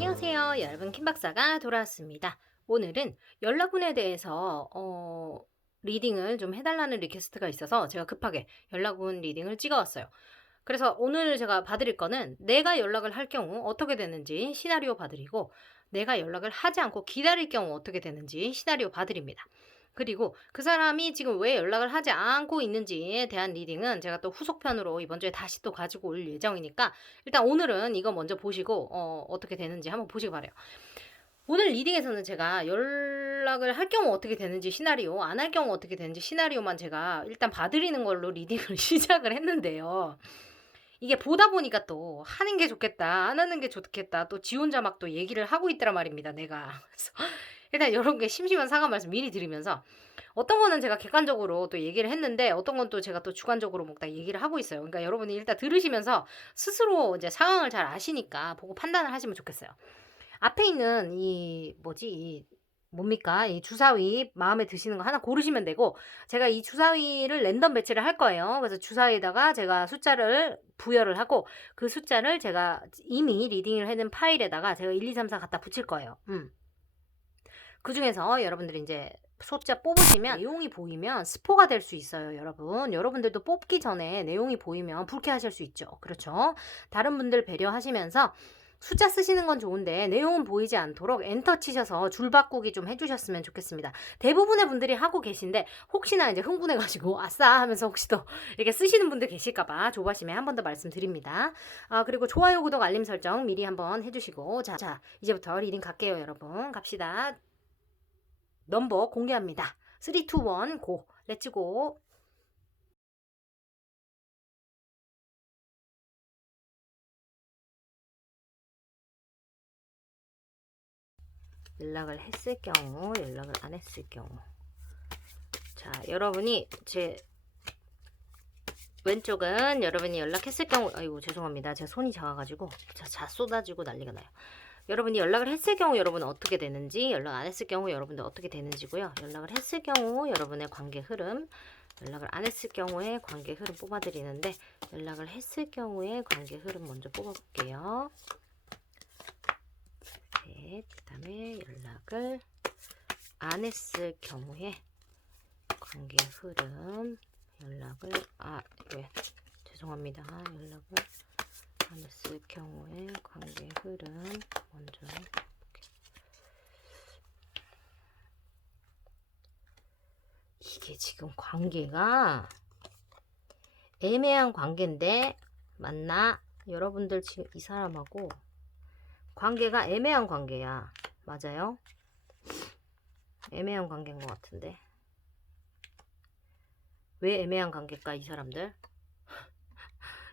안녕하세요. 여러분 킴박사가 돌아왔습니다. 오늘은 연락운에 대해서 리딩을 좀 해달라는 리퀘스트가 있어서 제가 급하게 연락운 리딩을 찍어왔어요. 그래서 오늘 제가 봐드릴 거는 내가 연락을 할 경우 어떻게 되는지 시나리오 봐드리고, 내가 연락을 하지 않고 기다릴 경우 어떻게 되는지 시나리오 봐드립니다. 그리고 그 사람이 지금 왜 연락을 하지 않고 있는지에 대한 리딩은 제가 또 후속편으로 이번 주에 다시 또 가지고 올 예정이니까, 일단 오늘은 이거 먼저 보시고 어떻게 되는지 한번 보시기 바래요. 오늘 리딩에서는 제가 연락을 할 경우 어떻게 되는지 시나리오, 안 할 경우 어떻게 되는지 시나리오만 제가 일단 봐드리는 걸로 리딩을 시작을 했는데요. 이게 보다 보니까 또 하는 게 좋겠다, 안 하는 게 좋겠다, 또 지 혼자 막 또 얘기를 하고 있더란 말입니다, 내가. 그래서 일단 여러분께 심심한 사과 말씀 미리 드리면서, 어떤 거는 제가 객관적으로 또 얘기를 했는데 어떤 건 또 제가 또 주관적으로 막 다 얘기를 하고 있어요. 그러니까 여러분이 일단 들으시면서 스스로 이제 상황을 잘 아시니까 보고 판단을 하시면 좋겠어요. 앞에 있는 이 뭐지, 이 뭡니까? 이 주사위 마음에 드시는 거 하나 고르시면 되고, 제가 이 주사위를 랜덤 배치를 할 거예요. 그래서 주사위에다가 제가 숫자를 부여를 하고, 그 숫자를 제가 이미 리딩을 해놓은 파일에다가 제가 1, 2, 3, 4 갖다 붙일 거예요. 그 중에서 여러분들이 이제 숫자 뽑으시면 내용이 보이면 스포가 될 수 있어요, 여러분. 여러분들도 뽑기 전에 내용이 보이면 불쾌하실 수 있죠. 그렇죠? 다른 분들 배려하시면서 숫자 쓰시는 건 좋은데 내용은 보이지 않도록 엔터 치셔서 줄 바꾸기 좀 해주셨으면 좋겠습니다. 대부분의 분들이 하고 계신데 혹시나 이제 흥분해가지고 아싸 하면서 혹시 또 이렇게 쓰시는 분들 계실까봐 조바심에 한 번 더 말씀드립니다. 그리고 좋아요, 구독, 알림 설정 미리 한번 해주시고, 자 이제부터 리딩 갈게요, 여러분. 갑시다. 넘버 공개합니다. 3, 2, 1, 고. 렛츠 고. 연락을 했을 경우, 연락을 안 했을 경우. 자, 여러분이 제 왼쪽은 여러분이 연락했을 경우, 아이고 죄송합니다. 제가 손이 작아가지고 자 쏟아지고 난리가 나요. 여러분이 연락을 했을 경우 여러분은 어떻게 되는지, 연락 안 했을 경우 여러분들 어떻게 되는지고요. 연락을 했을 경우 여러분의 관계 흐름, 연락을 안 했을 경우에 관계 흐름 뽑아드리는데, 연락을 했을 경우에 관계 흐름 먼저 뽑아볼게요. 네, 그 다음에 연락을 안 했을 경우에 관계 흐름, 연락을 왜 죄송합니다. 연락을 안 했을 경우에 관계 흐름 먼저 볼게요. 이게 지금 관계가 애매한 관계인데 맞나? 여러분들 지금 이 사람하고 관계가 애매한 관계야. 맞아요? 애매한 관계인 것 같은데. 왜 애매한 관계일까, 이 사람들?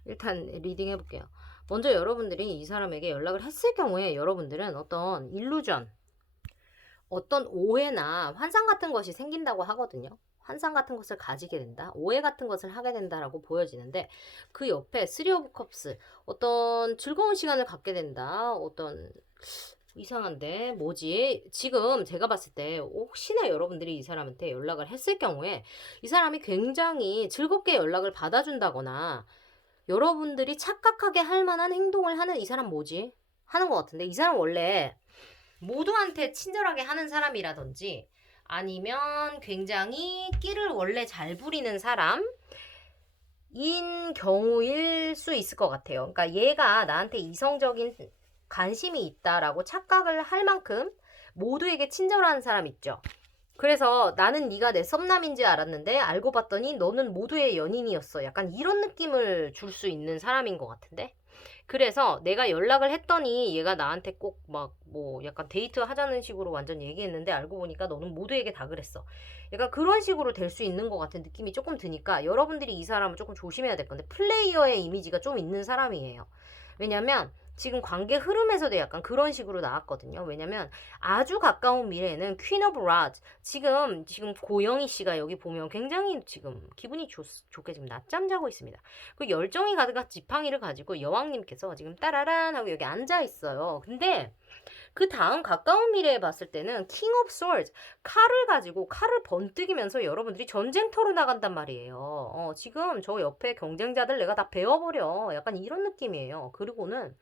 일단 리딩 해볼게요. 먼저 여러분들이 이 사람에게 연락을 했을 경우에 여러분들은 어떤 일루전, 어떤 오해나 환상 같은 것이 생긴다고 하거든요. 환상 같은 것을 가지게 된다, 오해 같은 것을 하게 된다라고 보여지는데, 그 옆에 3 오브 컵스, 어떤 즐거운 시간을 갖게 된다, 어떤 이상한데 뭐지? 지금 제가 봤을 때 혹시나 여러분들이 이 사람한테 연락을 했을 경우에 이 사람이 굉장히 즐겁게 연락을 받아준다거나 여러분들이 착각하게 할 만한 행동을 하는 이 사람 뭐지? 하는 것 같은데, 이 사람 원래 모두한테 친절하게 하는 사람이라든지 아니면 굉장히 끼를 원래 잘 부리는 사람인 경우일 수 있을 것 같아요. 그러니까 얘가 나한테 이성적인 관심이 있다라고 착각을 할 만큼 모두에게 친절한 사람 있죠. 그래서 나는 네가 내 썸남인지 알았는데 알고 봤더니 너는 모두의 연인이었어. 약간 이런 느낌을 줄 수 있는 사람인 것 같은데. 그래서 내가 연락을 했더니 얘가 나한테 꼭 막 뭐 약간 데이트 하자는 식으로 완전 얘기했는데 알고 보니까 너는 모두에게 다 그랬어. 약간 그런 식으로 될 수 있는 것 같은 느낌이 조금 드니까 여러분들이 이 사람을 조금 조심해야 될 건데, 플레이어의 이미지가 좀 있는 사람이에요. 왜냐면 지금 관계 흐름에서도 약간 그런 식으로 나왔거든요. 왜냐면 아주 가까운 미래에는 퀸 오브 라즈, 지금 고영희 씨가 여기 보면 굉장히 지금 기분이 좋게 지금 낮잠 자고 있습니다. 그 열정이 가득한 지팡이를 가지고 여왕님께서 지금 따라란 하고 여기 앉아 있어요. 근데 그 다음 가까운 미래에 봤을 때는 킹 오브 스워드, 칼을 가지고 칼을 번뜩이면서 여러분들이 전쟁터로 나간단 말이에요. 지금 저 옆에 경쟁자들 내가 다 베어버려, 약간 이런 느낌이에요. 그리고는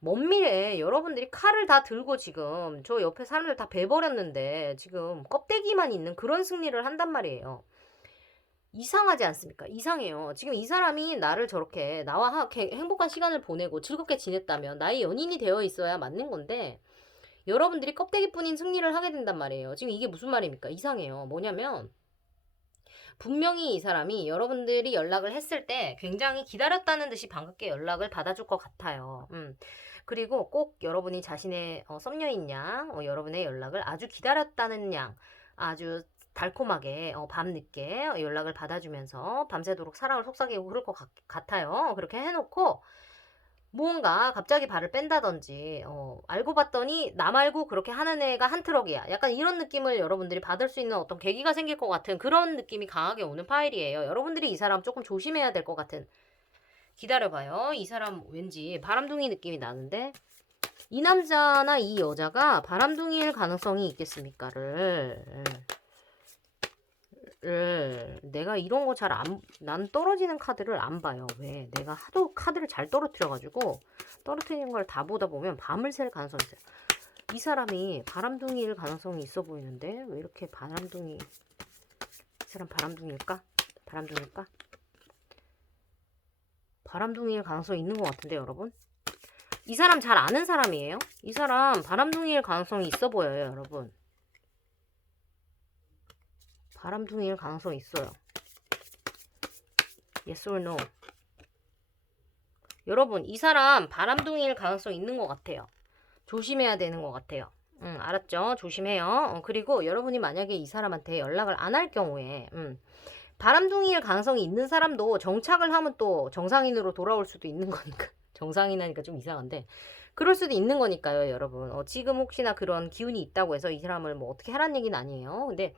먼 미래에 여러분들이 칼을 다 들고 지금 저 옆에 사람들 다 베버렸는데 지금 껍데기만 있는 그런 승리를 한단 말이에요. 이상하지 않습니까? 이상해요. 지금 이 사람이 나를 저렇게 나와 행복한 시간을 보내고 즐겁게 지냈다면 나의 연인이 되어 있어야 맞는 건데 여러분들이 껍데기뿐인 승리를 하게 된단 말이에요. 지금 이게 무슨 말입니까? 이상해요. 뭐냐면 분명히 이 사람이 여러분들이 연락을 했을 때 굉장히 기다렸다는 듯이 반갑게 연락을 받아줄 것 같아요. 그리고 꼭 여러분이 자신의 썸녀인 양, 여러분의 연락을 아주 기다렸다는 양, 아주 달콤하게 밤늦게 연락을 받아주면서 밤새도록 사랑을 속삭이고 그럴 것 같아요. 그렇게 해놓고 무언가 갑자기 발을 뺀다든지 알고 봤더니 나 말고 그렇게 하는 애가 한 트럭이야. 약간 이런 느낌을 여러분들이 받을 수 있는 어떤 계기가 생길 것 같은 그런 느낌이 강하게 오는 파일이에요. 여러분들이 이 사람 조금 조심해야 될 것 같은. 기다려봐요. 이 사람 왠지 바람둥이 느낌이 나는데 이 남자나 이 여자가 바람둥이일 가능성이 있겠습니까를 내가 이런 거 난 떨어지는 카드를 안 봐요. 왜? 내가 하도 카드를 잘 떨어뜨려가지고 떨어뜨리는 걸 다 보다 보면 밤을 샐 가능성이 있어요. 이 사람이 바람둥이일 가능성이 있어 보이는데 왜 이렇게 이 사람 바람둥이일까? 바람둥이일 가능성이 있는 것 같은데 여러분? 이 사람 잘 아는 사람이에요? 이 사람 바람둥이일 가능성이 있어 보여요 여러분. 바람둥이일 가능성이 있어요. Yes or no? 여러분 이 사람 바람둥이일 가능성이 있는 것 같아요. 조심해야 되는 것 같아요. 알았죠? 조심해요. 그리고 여러분이 만약에 이 사람한테 연락을 안 할 경우에 바람둥이일 가능성이 있는 사람도 정착을 하면 또 정상인으로 돌아올 수도 있는 거니까. 정상인하니까 좀 이상한데 그럴 수도 있는 거니까요 여러분. 지금 혹시나 그런 기운이 있다고 해서 이 사람을 뭐 어떻게 하라는 얘기는 아니에요. 근데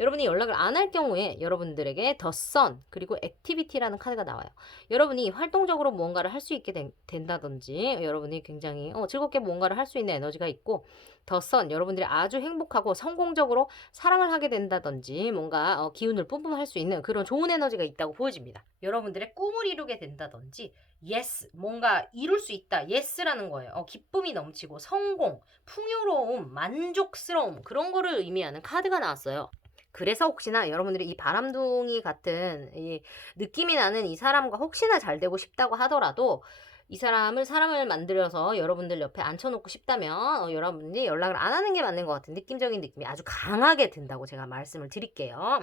여러분이 연락을 안 할 경우에 여러분들에게 더 선 그리고 액티비티라는 카드가 나와요. 여러분이 활동적으로 무언가를 할 수 있게 된다든지 여러분이 굉장히 즐겁게 무언가를 할 수 있는 에너지가 있고 더 선 여러분들이 아주 행복하고 성공적으로 사랑을 하게 된다든지 뭔가 기운을 뿜뿜할 수 있는 그런 좋은 에너지가 있다고 보여집니다. 여러분들의 꿈을 이루게 된다든지 yes 뭔가 이룰 수 있다 yes라는 거예요. 기쁨이 넘치고 성공, 풍요로움, 만족스러움 그런 거를 의미하는 카드가 나왔어요. 그래서 혹시나 여러분들이 이 바람둥이 같은 이 느낌이 나는 이 사람과 혹시나 잘 되고 싶다고 하더라도 이 사람을 만들어서 여러분들 옆에 앉혀놓고 싶다면 여러분들이 연락을 안 하는 게 맞는 것 같은 느낌적인 느낌이 아주 강하게 든다고 제가 말씀을 드릴게요.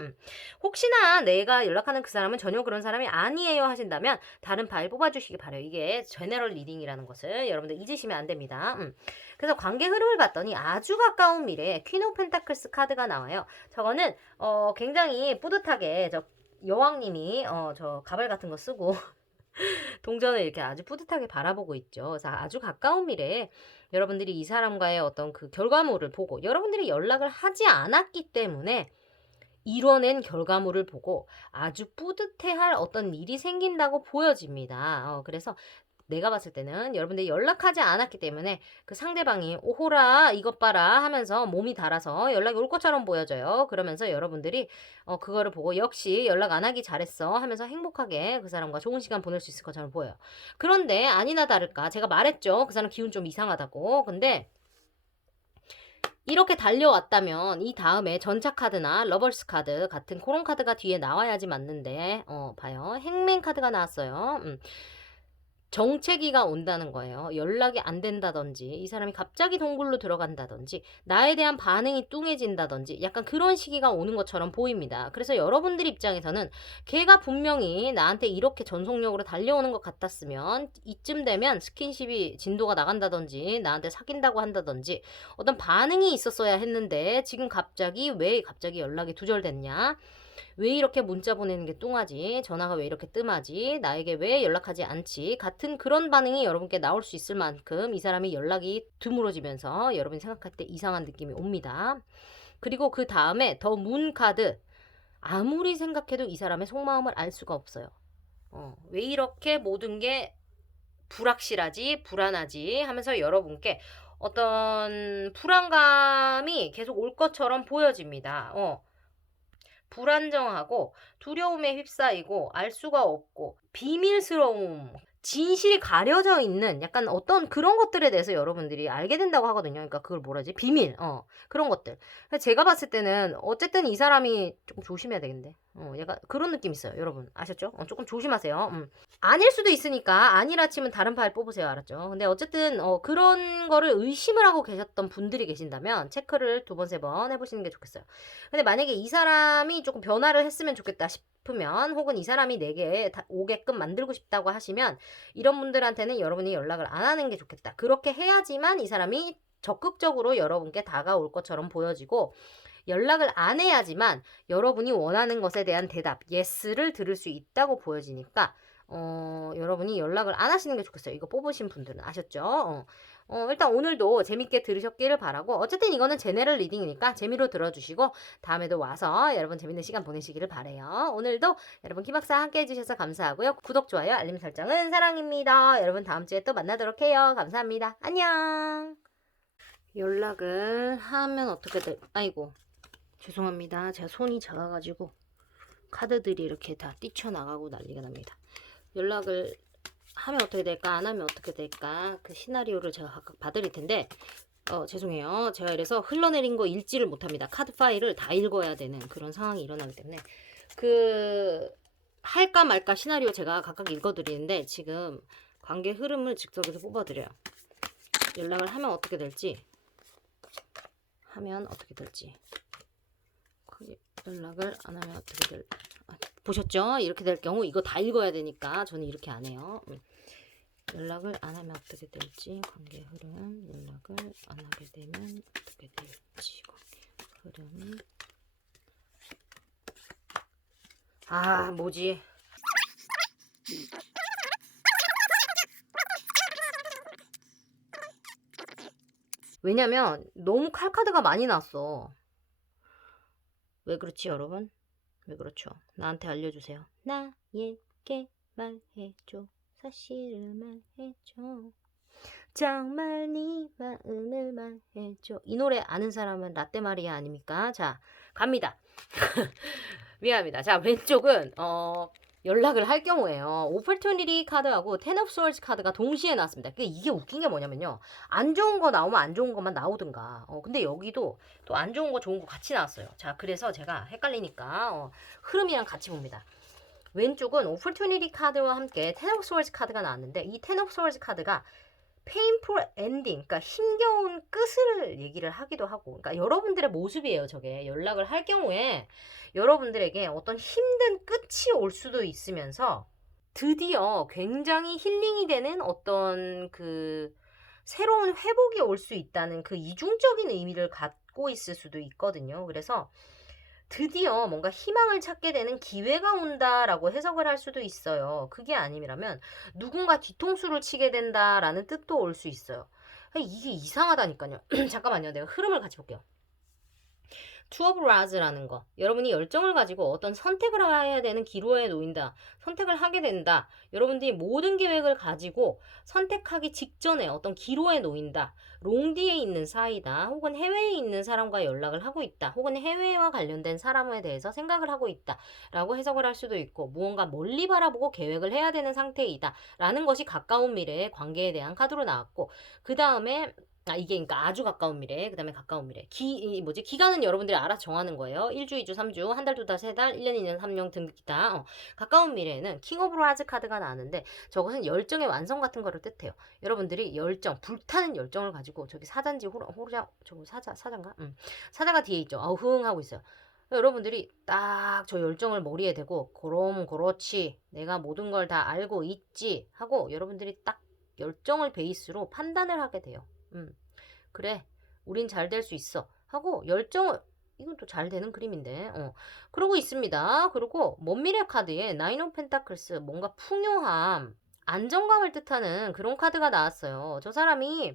혹시나 내가 연락하는 그 사람은 전혀 그런 사람이 아니에요 하신다면 다른 파일 뽑아주시기 바라요. 이게 제너럴 리딩이라는 것을 여러분들 잊으시면 안 됩니다. 그래서 관계 흐름을 봤더니 아주 가까운 미래에 퀸 오브 펜타클스 카드가 나와요. 저거는 굉장히 뿌듯하게 저 여왕님이 저 가발 같은 거 쓰고 동전을 이렇게 아주 뿌듯하게 바라보고 있죠. 그래서 아주 가까운 미래에 여러분들이 이 사람과의 어떤 그 결과물을 보고 여러분들이 연락을 하지 않았기 때문에 이뤄낸 결과물을 보고 아주 뿌듯해할 어떤 일이 생긴다고 보여집니다. 그래서 내가 봤을 때는 여러분들이 연락하지 않았기 때문에 그 상대방이 오호라 이것 봐라 하면서 몸이 달아서 연락이 올 것처럼 보여져요. 그러면서 여러분들이 그거를 보고 역시 연락 안 하기 잘했어 하면서 행복하게 그 사람과 좋은 시간 보낼 수 있을 것처럼 보여요. 그런데 아니나 다를까 제가 말했죠. 그 사람 기운 좀 이상하다고. 근데 이렇게 달려왔다면 이 다음에 전차 카드나 러버스 카드 같은 그런 카드가 뒤에 나와야지 맞는데 봐요. 행맨 카드가 나왔어요. 정체기가 온다는 거예요. 연락이 안 된다든지 이 사람이 갑자기 동굴로 들어간다든지 나에 대한 반응이 뚱해진다든지 약간 그런 시기가 오는 것처럼 보입니다. 그래서 여러분들 입장에서는 걔가 분명히 나한테 이렇게 전속력으로 달려오는 것 같았으면 이쯤 되면 스킨십이 진도가 나간다든지 나한테 사귄다고 한다든지 어떤 반응이 있었어야 했는데 지금 왜 갑자기 연락이 두절됐냐? 왜 이렇게 문자 보내는 게 뚱하지? 전화가 왜 이렇게 뜸하지? 나에게 왜 연락하지 않지? 같은 그런 반응이 여러분께 나올 수 있을 만큼 이 사람이 연락이 드물어지면서 여러분이 생각할 때 이상한 느낌이 옵니다. 그리고 그 다음에 더 문 카드. 아무리 생각해도 이 사람의 속마음을 알 수가 없어요. 왜 이렇게 모든 게 불확실하지? 불안하지? 하면서 여러분께 어떤 불안감이 계속 올 것처럼 보여집니다. 불안정하고 두려움에 휩싸이고 알 수가 없고 비밀스러움 진실이 가려져 있는 약간 어떤 그런 것들에 대해서 여러분들이 알게 된다고 하거든요. 그러니까 그걸 뭐라지? 비밀. 그런 것들. 제가 봤을 때는 어쨌든 이 사람이 조금 조심해야 되겠는데. 약간 그런 느낌 있어요. 여러분 아셨죠? 조금 조심하세요. 아닐 수도 있으니까 아니라 치면 다른 파일 뽑으세요. 알았죠? 근데 어쨌든 그런 거를 의심을 하고 계셨던 분들이 계신다면 체크를 2번, 3번 해보시는 게 좋겠어요. 근데 만약에 이 사람이 조금 변화를 했으면 좋겠다 싶으면 혹은 이 사람이 내게 오게끔 만들고 싶다고 하시면 이런 분들한테는 여러분이 연락을 안 하는 게 좋겠다. 그렇게 해야지만 이 사람이 적극적으로 여러분께 다가올 것처럼 보여지고 연락을 안 해야지만 여러분이 원하는 것에 대한 대답, 예스를 들을 수 있다고 보여지니까 여러분이 연락을 안 하시는 게 좋겠어요. 이거 뽑으신 분들은 아셨죠? 일단 오늘도 재밌게 들으셨기를 바라고 어쨌든 이거는 제네럴 리딩이니까 재미로 들어주시고 다음에도 와서 여러분 재밌는 시간 보내시기를 바래요. 오늘도 여러분 키박사 함께 해주셔서 감사하고요. 구독, 좋아요, 알림 설정은 사랑입니다. 여러분 다음 주에 또 만나도록 해요. 감사합니다. 안녕. 연락을 하면 어떻게 아이고 죄송합니다. 제가 손이 작아가지고 카드들이 이렇게 다 뛰쳐나가고 난리가 납니다. 연락을 하면 어떻게 될까? 안 하면 어떻게 될까? 그 시나리오를 제가 각각 봐드릴 텐데 죄송해요. 제가 이래서 흘러내린 거 읽지를 못합니다. 카드 파일을 다 읽어야 되는 그런 상황이 일어나기 때문에 할까 말까 시나리오 제가 각각 읽어드리는데 지금 관계 흐름을 즉석에서 뽑아드려요. 연락을 하면 어떻게 될지 연락을 안 하면 어떻게 될지 보셨죠? 이렇게 될 경우 이거 다 읽어야 되니까 저는 이렇게 안 해요. 연락을 안 하면 어떻게 될지 관계 흐름, 연락을 안 하게 되면 어떻게 될지 관계 흐름. 뭐지? 왜냐면 너무 칼카드가 많이 나왔어. 왜 그렇지 여러분? 왜 그렇죠? 나한테 알려주세요. 나에게 말해줘. 사실을 말해줘. 정말 네 마음을 말해줘. 이 노래 아는 사람은 라떼 마리아 아닙니까? 자, 갑니다. 미안합니다. 자, 왼쪽은 연락을 할 경우에요. 오퍼튜니티 카드하고 텐 오브 스워즈 카드가 동시에 나왔습니다. 이게 웃긴 게 뭐냐면요. 안 좋은 거 나오면 안 좋은 것만 나오든가. 근데 여기도 또 안 좋은 거 좋은 거 같이 나왔어요. 자, 그래서 제가 헷갈리니까 흐름이랑 같이 봅니다. 왼쪽은 오퍼튜니티 카드와 함께 텐 오브 스워즈 카드가 나왔는데 이 텐 오브 스워즈 카드가 painful ending, 그러니까 힘겨운 끝을 얘기를 하기도 하고, 그러니까 여러분들의 모습이에요. 저게 연락을 할 경우에 여러분들에게 어떤 힘든 끝이 올 수도 있으면서 드디어 굉장히 힐링이 되는 어떤 그 새로운 회복이 올 수 있다는 그 이중적인 의미를 갖고 있을 수도 있거든요. 그래서 드디어 뭔가 희망을 찾게 되는 기회가 온다라고 해석을 할 수도 있어요. 그게 아니라면 누군가 뒤통수를 치게 된다라는 뜻도 올 수 있어요. 이게 이상하다니까요. 잠깐만요. 내가 흐름을 같이 볼게요. 투 오브 라즈라는 거. 여러분이 열정을 가지고 어떤 선택을 해야 되는 기로에 놓인다. 선택을 하게 된다. 여러분들이 모든 계획을 가지고 선택하기 직전에 어떤 기로에 놓인다. 롱디에 있는 사이다. 혹은 해외에 있는 사람과 연락을 하고 있다. 혹은 해외와 관련된 사람에 대해서 생각을 하고 있다. 라고 해석을 할 수도 있고 무언가 멀리 바라보고 계획을 해야 되는 상태이다. 라는 것이 가까운 미래의 관계에 대한 카드로 나왔고 그 다음에 이게 그러니까 아주 가까운 미래, 그 다음에 가까운 미래. 기간은 여러분들이 알아서 정하는 거예요. 1주, 2주, 3주, 한 달, 두 달, 세 달, 1년, 2년, 3년 등 기타. 가까운 미래에는 킹 오브 라즈 카드가 나왔는데 저것은 열정의 완성 같은 거를 뜻해요. 여러분들이 열정, 불타는 열정을 가지고 저기 사자인지 저거 사자인가? 사자가 뒤에 있죠. 흥 하고 있어요. 여러분들이 딱 저 열정을 머리에 대고 그럼 그렇지 내가 모든 걸 다 알고 있지 하고 여러분들이 딱 열정을 베이스로 판단을 하게 돼요. 그래 우린 잘 될 수 있어 하고 열정을 이건 또 잘 되는 그림인데 그러고 있습니다. 그리고 먼미래 카드에 나인 오브 펜타클스 뭔가 풍요함 안정감을 뜻하는 그런 카드가 나왔어요. 저 사람이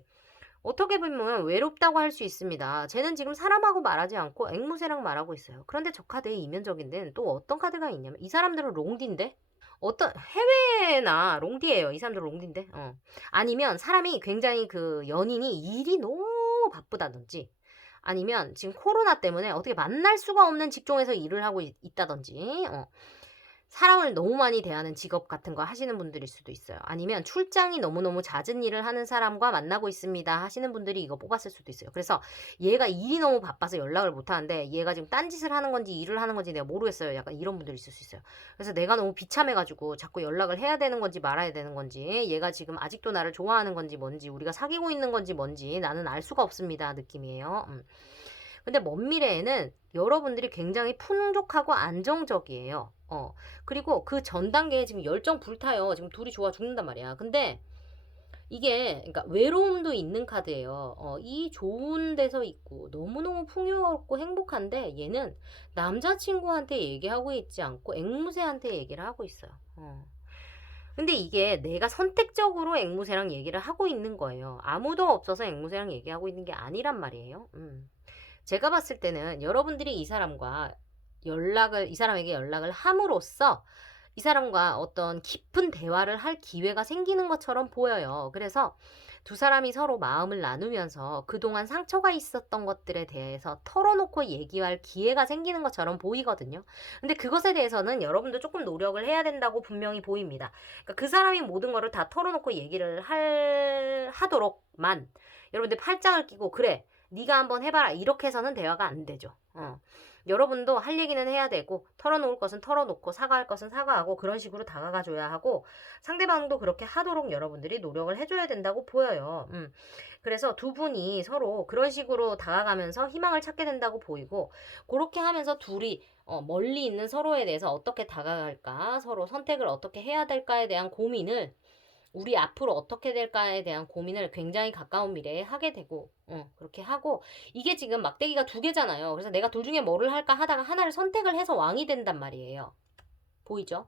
어떻게 보면 외롭다고 할 수 있습니다. 쟤는 지금 사람하고 말하지 않고 앵무새랑 말하고 있어요. 그런데 저 카드의 이면적인 데는 또 어떤 카드가 있냐면 이 사람들은 롱디인데 어떤 해외나 롱디예요. 이 사람들 롱디인데. 아니면 사람이 굉장히 그 연인이 일이 너무 바쁘다든지 아니면 지금 코로나 때문에 어떻게 만날 수가 없는 직종에서 일을 하고 있다든지 사람을 너무 많이 대하는 직업 같은 거 하시는 분들일 수도 있어요. 아니면 출장이 너무너무 잦은 일을 하는 사람과 만나고 있습니다 하시는 분들이 이거 뽑았을 수도 있어요. 그래서 얘가 일이 너무 바빠서 연락을 못 하는데 얘가 지금 딴짓을 하는 건지 일을 하는 건지 내가 모르겠어요. 약간 이런 분들이 있을 수 있어요. 그래서 내가 너무 비참해 가지고 자꾸 연락을 해야 되는 건지 말아야 되는 건지, 얘가 지금 아직도 나를 좋아하는 건지 뭔지, 우리가 사귀고 있는 건지 뭔지 나는 알 수가 없습니다 느낌이에요. 근데 먼 미래에는 여러분들이 굉장히 풍족하고 안정적이에요. 그리고 그 전 단계에 지금 열정 불타요. 지금 둘이 좋아 죽는단 말이야. 근데 이게 그러니까 외로움도 있는 카드예요. 이 좋은 데서 있고 너무너무 풍요롭고 행복한데 얘는 남자친구한테 얘기하고 있지 않고 앵무새한테 얘기를 하고 있어요. 근데 이게 내가 선택적으로 앵무새랑 얘기를 하고 있는 거예요. 아무도 없어서 앵무새랑 얘기하고 있는 게 아니란 말이에요. 제가 봤을 때는 여러분들이 이 사람에게 연락을 함으로써 이 사람과 어떤 깊은 대화를 할 기회가 생기는 것처럼 보여요. 그래서 두 사람이 서로 마음을 나누면서 그동안 상처가 있었던 것들에 대해서 털어놓고 얘기할 기회가 생기는 것처럼 보이거든요. 근데 그것에 대해서는 여러분도 조금 노력을 해야 된다고 분명히 보입니다. 그러니까 그 사람이 모든 거를 다 털어놓고 얘기를 하도록만 여러분들 팔짱을 끼고 그래 네가 한번 해봐라 이렇게 해서는 대화가 안 되죠. 여러분도 할 얘기는 해야 되고 털어놓을 것은 털어놓고 사과할 것은 사과하고 그런 식으로 다가가줘야 하고 상대방도 그렇게 하도록 여러분들이 노력을 해줘야 된다고 보여요. 그래서 두 분이 서로 그런 식으로 다가가면서 희망을 찾게 된다고 보이고 그렇게 하면서 둘이 멀리 있는 서로에 대해서 어떻게 다가갈까 서로 선택을 어떻게 해야 될까에 대한 고민을 우리 앞으로 어떻게 될까에 대한 고민을 굉장히 가까운 미래에 하게 되고 그렇게 하고 이게 지금 막대기가 두 개잖아요. 그래서 내가 둘 중에 뭐를 할까 하다가 하나를 선택을 해서 왕이 된단 말이에요. 보이죠?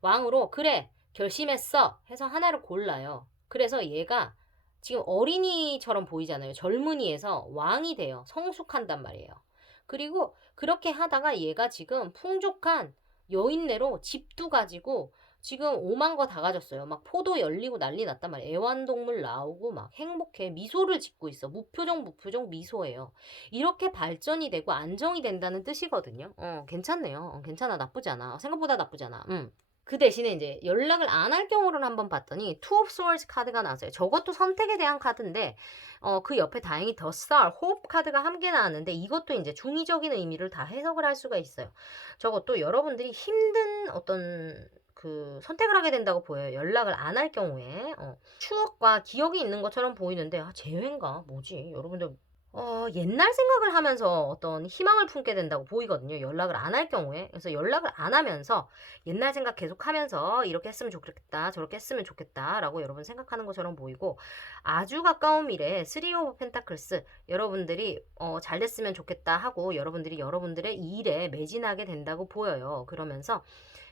왕으로 그래 결심했어 해서 하나를 골라요. 그래서 얘가 지금 어린이처럼 보이잖아요. 젊은이에서 왕이 돼요. 성숙한단 말이에요. 그리고 그렇게 하다가 얘가 지금 풍족한 여인네로 집도 가지고 지금 오만 거 다 가졌어요. 막 포도 열리고 난리 났단 말이에요. 애완동물 나오고 막 행복해. 미소를 짓고 있어. 무표정 미소예요. 이렇게 발전이 되고 안정이 된다는 뜻이거든요. 괜찮네요. 괜찮아. 나쁘지 않아. 생각보다 나쁘지 않아. 그 대신에 이제 연락을 안 할 경우를 한번 봤더니 Two of Swords 카드가 나왔어요. 저것도 선택에 대한 카드인데 그 옆에 다행히 The Star, Hope 카드가 함께 나왔는데 이것도 이제 중의적인 의미를 다 해석을 할 수가 있어요. 저것도 여러분들이 힘든 어떤 그 선택을 하게 된다고 보여요. 연락을 안 할 경우에 추억과 기억이 있는 것처럼 보이는데 재회인가 뭐지 여러분들 옛날 생각을 하면서 어떤 희망을 품게 된다고 보이거든요. 연락을 안 할 경우에. 그래서 연락을 안 하면서 옛날 생각 계속 하면서 이렇게 했으면 좋겠다, 저렇게 했으면 좋겠다 라고 여러분 생각하는 것처럼 보이고 아주 가까운 미래에 3 오브 펜타클스 여러분들이 잘 됐으면 좋겠다 하고 여러분들이 여러분들의 일에 매진하게 된다고 보여요. 그러면서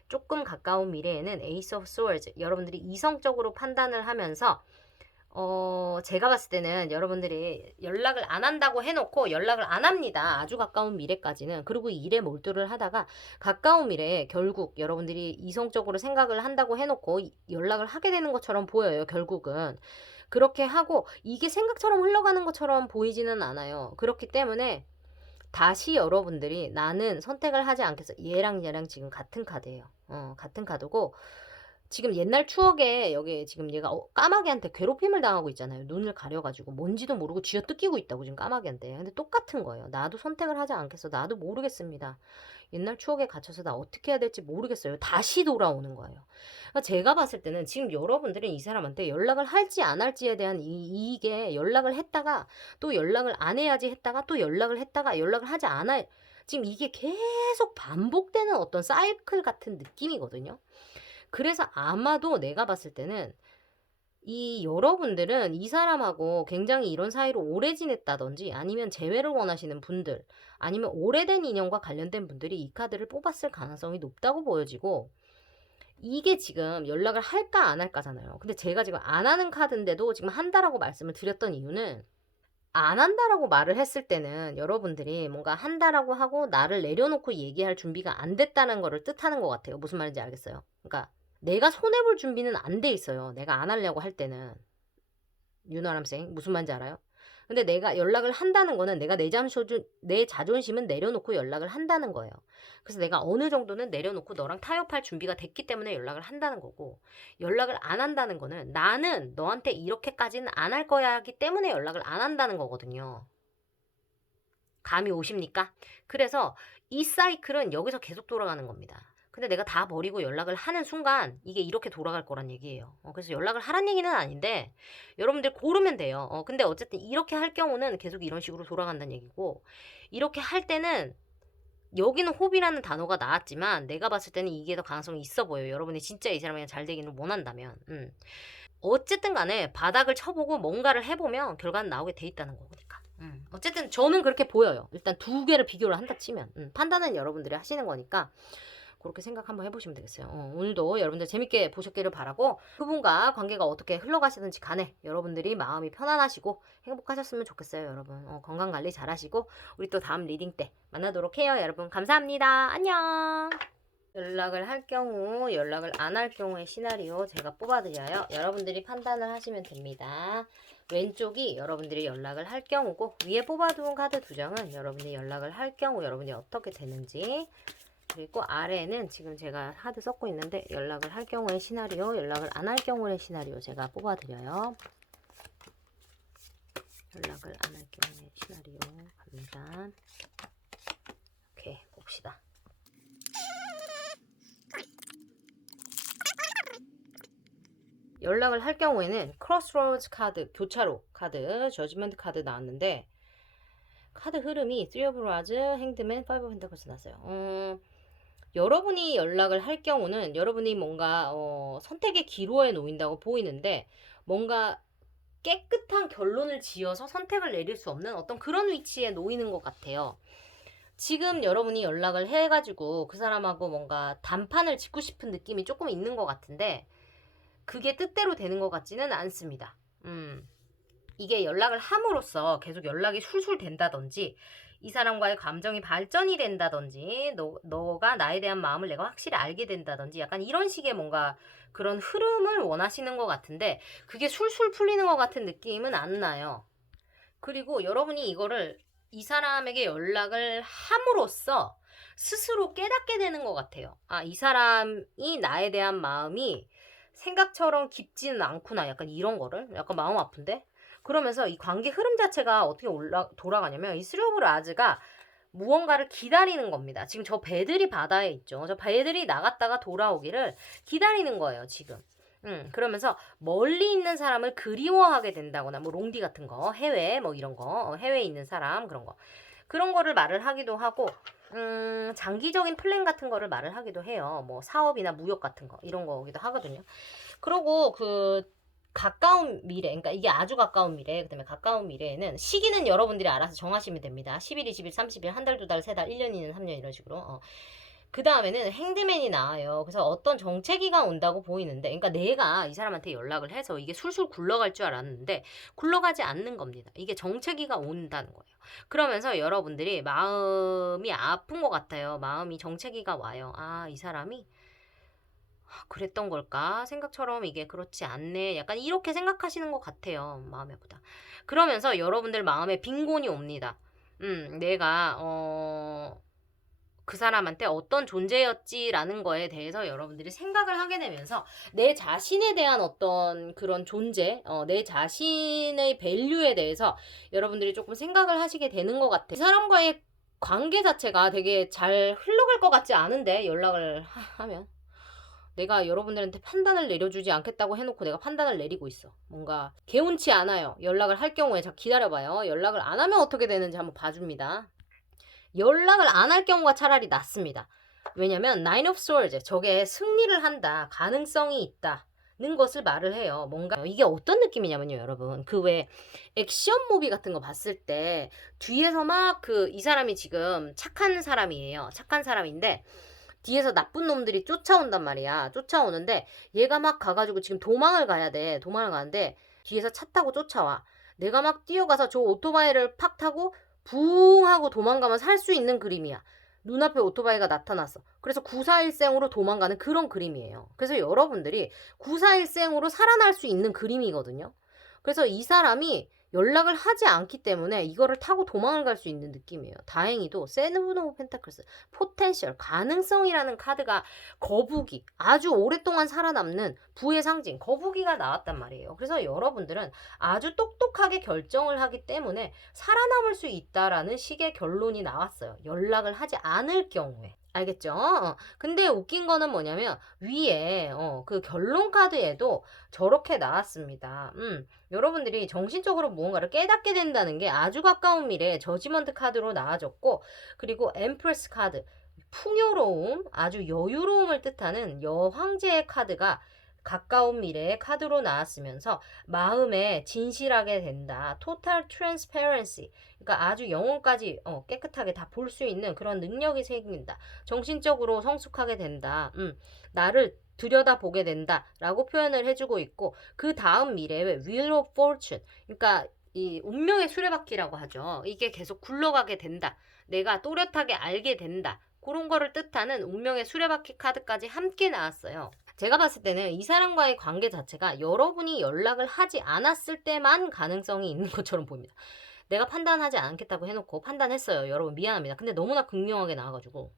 조금 가까운 미래에는 에이스 오브 스워즈 여러분들이 이성적으로 판단을 하면서 제가 봤을 때는 여러분들이 연락을 안 한다고 해놓고 연락을 안 합니다. 아주 가까운 미래까지는. 그리고 일에 몰두를 하다가 가까운 미래에 결국 여러분들이 이성적으로 생각을 한다고 해놓고 연락을 하게 되는 것처럼 보여요. 결국은. 그렇게 하고 이게 생각처럼 흘러가는 것처럼 보이지는 않아요. 그렇기 때문에 다시 여러분들이 나는 선택을 하지 않겠어. 얘랑 지금 같은 카드예요. 같은 카드고 지금 옛날 추억에 여기 지금 얘가 까마귀한테 괴롭힘을 당하고 있잖아요. 눈을 가려가지고 뭔지도 모르고 쥐어뜯기고 있다고 지금 까마귀한테. 근데 똑같은 거예요. 나도 선택을 하지 않겠어. 나도 모르겠습니다. 옛날 추억에 갇혀서 나 어떻게 해야 될지 모르겠어요. 다시 돌아오는 거예요. 그러니까 제가 봤을 때는 지금 여러분들은 이 사람한테 연락을 할지 안 할지에 대한 이게 연락을 했다가 또 연락을 안 해야지 했다가 또 연락을 했다가 연락을 하지 않아 지금 이게 계속 반복되는 어떤 사이클 같은 느낌이거든요. 그래서 아마도 내가 봤을 때는 이 여러분들은 이 사람하고 굉장히 이런 사이로 오래 지냈다든지 아니면 재회를 원하시는 분들 아니면 오래된 인연과 관련된 분들이 이 카드를 뽑았을 가능성이 높다고 보여지고 이게 지금 연락을 할까 안 할까잖아요. 근데 제가 지금 안 하는 카드인데도 지금 한다라고 말씀을 드렸던 이유는 안 한다라고 말을 했을 때는 여러분들이 뭔가 한다라고 하고 나를 내려놓고 얘기할 준비가 안 됐다는 거를 뜻하는 것 같아요. 무슨 말인지 알겠어요? 그러니까 내가 손해볼 준비는 안 돼 있어요. 내가 안 하려고 할 때는. You know what I'm saying? 무슨 말인지 알아요? 근데 내가 연락을 한다는 거는 내가 내 자존심은 내려놓고 연락을 한다는 거예요. 그래서 내가 어느 정도는 내려놓고 너랑 타협할 준비가 됐기 때문에 연락을 한다는 거고, 연락을 안 한다는 거는 나는 너한테 이렇게까지는 안 할 거야 하기 때문에 연락을 안 한다는 거거든요. 감이 오십니까? 그래서 이 사이클은 여기서 계속 돌아가는 겁니다. 근데 내가 다 버리고 연락을 하는 순간 이게 이렇게 돌아갈 거란 얘기예요. 그래서 연락을 하란 얘기는 아닌데 여러분들 고르면 돼요. 근데 어쨌든 이렇게 할 경우는 계속 이런 식으로 돌아간다는 얘기고, 이렇게 할 때는 여기는 호비라는 단어가 나왔지만 내가 봤을 때는 이게 더 가능성이 있어 보여요. 여러분이 진짜 이 사람이랑 잘 되기를 원한다면. 어쨌든 간에 바닥을 쳐보고 뭔가를 해보면 결과는 나오게 돼 있다는 거니까. 어쨌든 저는 그렇게 보여요. 일단 두 개를 비교를 한다 치면. 판단은 여러분들이 하시는 거니까 그렇게 생각 한번 해보시면 되겠어요. 오늘도 여러분들 재밌게 보셨기를 바라고, 그분과 관계가 어떻게 흘러가시든지 간에 여러분들이 마음이 편안하시고 행복하셨으면 좋겠어요. 여러분 건강관리 잘하시고 우리 또 다음 리딩 때 만나도록 해요. 여러분 감사합니다. 안녕. 연락을 할 경우, 연락을 안 할 경우의 시나리오 제가 뽑아드려요. 여러분들이 판단을 하시면 됩니다. 왼쪽이 여러분들이 연락을 할 경우고, 위에 뽑아둔 카드 두 장은 여러분이 연락을 할 경우 여러분이 어떻게 되는지, 그리고 아래는 지금 제가 카드 썼고 있는데 연락을 할 경우의 시나리오, 연락을 안 할 경우의 시나리오 제가 뽑아드려요. 연락을 안 할 경우의 시나리오 갑니다. 오케이, 봅시다. 연락을 할 경우에는 크로스로드스 카드, 교차로 카드, 저지먼트 카드 나왔는데, 카드 흐름이 3 of Rods, 행드맨, 5 of Pentacles 났어요. 여러분이 연락을 할 경우는 여러분이 뭔가 선택의 기로에 놓인다고 보이는데, 뭔가 깨끗한 결론을 지어서 선택을 내릴 수 없는 어떤 그런 위치에 놓이는 것 같아요. 지금 여러분이 연락을 해가지고 그 사람하고 뭔가 단판을 짓고 싶은 느낌이 조금 있는 것 같은데, 그게 뜻대로 되는 것 같지는 않습니다. 이게 연락을 함으로써 계속 연락이 술술 된다든지, 이 사람과의 감정이 발전이 된다든지, 너가 나에 대한 마음을 내가 확실히 알게 된다든지, 약간 이런 식의 뭔가 그런 흐름을 원하시는 것 같은데, 그게 술술 풀리는 것 같은 느낌은 안 나요. 그리고 여러분이 이거를 이 사람에게 연락을 함으로써 스스로 깨닫게 되는 것 같아요. 아, 이 사람이 나에 대한 마음이 생각처럼 깊지는 않구나. 약간 이런 거를. 약간 마음 아픈데? 그러면서 이 관계 흐름 자체가 어떻게 돌아가냐면, 이 쓰리 오브 라즈가 무언가를 기다리는 겁니다. 지금 저 배들이 바다에 있죠. 저 배들이 나갔다가 돌아오기를 기다리는 거예요, 지금. 그러면서 멀리 있는 사람을 그리워하게 된다거나, 뭐 롱디 같은 거, 해외 뭐 이런 거, 해외에 있는 사람 그런 거를 말을 하기도 하고, 장기적인 플랜 같은 거를 말을 하기도 해요. 뭐 사업이나 무역 같은 거 이런 거기도 하거든요. 그리고 그 가까운 미래, 그러니까 이게 아주 가까운 미래, 그다음에 가까운 미래에는 시기는 여러분들이 알아서 정하시면 됩니다. 10일, 20일, 30일, 한 달, 두 달, 세 달, 1년, 2년, 3년 이런 식으로. 그 다음에는 행드맨이 나와요. 그래서 어떤 정체기가 온다고 보이는데, 그러니까 내가 이 사람한테 연락을 해서 이게 술술 굴러갈 줄 알았는데 굴러가지 않는 겁니다. 이게 정체기가 온다는 거예요. 그러면서 여러분들이 마음이 아픈 것 같아요. 마음이 정체기가 와요. 아, 이 사람이 그랬던 걸까? 생각처럼 이게 그렇지 않네. 약간 이렇게 생각하시는 것 같아요. 마음에 보다. 그러면서 여러분들 마음에 빈곤이 옵니다. 내가 그 사람한테 어떤 존재였지라는 거에 대해서 여러분들이 생각을 하게 되면서 내 자신에 대한 어떤 그런 존재, 내 자신의 밸류에 대해서 여러분들이 조금 생각을 하시게 되는 것 같아요. 이 사람과의 관계 자체가 되게 잘 흘러갈 것 같지 않은데, 연락을 하면. 내가 여러분들한테 판단을 내려주지 않겠다고 해놓고 내가 판단을 내리고 있어. 뭔가 개운치 않아요. 연락을 할 경우에. 자, 기다려봐요. 연락을 안 하면 어떻게 되는지 한번 봐줍니다. 연락을 안 할 경우가 차라리 낫습니다. 왜냐면 Nine of Swords, 저게 승리를 한다, 가능성이 있다 는 것을 말을 해요. 뭔가 이게 어떤 느낌이냐면요, 여러분. 그 왜 액션 무비 같은 거 봤을 때 뒤에서 막 이 사람이 지금 착한 사람이에요. 착한 사람인데 뒤에서 나쁜 놈들이 쫓아온단 말이야. 쫓아오는데 얘가 막 가가지고 지금 도망을 가야 돼. 도망을 가는데 뒤에서 차 타고 쫓아와. 내가 막 뛰어가서 저 오토바이를 팍 타고 붕 하고 도망가면 살 수 있는 그림이야. 눈앞에 오토바이가 나타났어. 그래서 941생으로 도망가는 그런 그림이에요. 그래서 여러분들이 941생으로 살아날 수 있는 그림이거든요. 그래서 이 사람이 연락을 하지 않기 때문에 이거를 타고 도망을 갈 수 있는 느낌이에요. 다행히도 세븐 오브 펜타클스, 포텐셜, 가능성이라는 카드가 거북이, 아주 오랫동안 살아남는 부의 상징, 거북이가 나왔단 말이에요. 그래서 여러분들은 아주 똑똑하게 결정을 하기 때문에 살아남을 수 있다라는 식의 결론이 나왔어요. 연락을 하지 않을 경우에. 알겠죠? 근데 웃긴 거는 뭐냐면 위에 그 결론 카드에도 저렇게 나왔습니다. 여러분들이 정신적으로 무언가를 깨닫게 된다는 게 아주 가까운 미래에 저지먼트 카드로 나와졌고, 그리고 엠프레스 카드, 풍요로움, 아주 여유로움을 뜻하는 여황제의 카드가 가까운 미래의 카드로 나왔으면서 마음에 진실하게 된다. 토탈 트랜스페런시. 그러니까 아주 영혼까지 깨끗하게 다 볼 수 있는 그런 능력이 생긴다. 정신적으로 성숙하게 된다. 나를 들여다보게 된다라고 표현을 해주고 있고, 그 다음 미래에 Wheel of Fortune, 그러니까 이 운명의 수레바퀴라고 하죠. 이게 계속 굴러가게 된다. 내가 또렷하게 알게 된다. 그런 거를 뜻하는 운명의 수레바퀴 카드까지 함께 나왔어요. 제가 봤을 때는 이 사람과의 관계 자체가 여러분이 연락을 하지 않았을 때만 가능성이 있는 것처럼 보입니다. 내가 판단하지 않겠다고 해놓고 판단했어요. 여러분 미안합니다. 근데 너무나 극명하게 나와가지고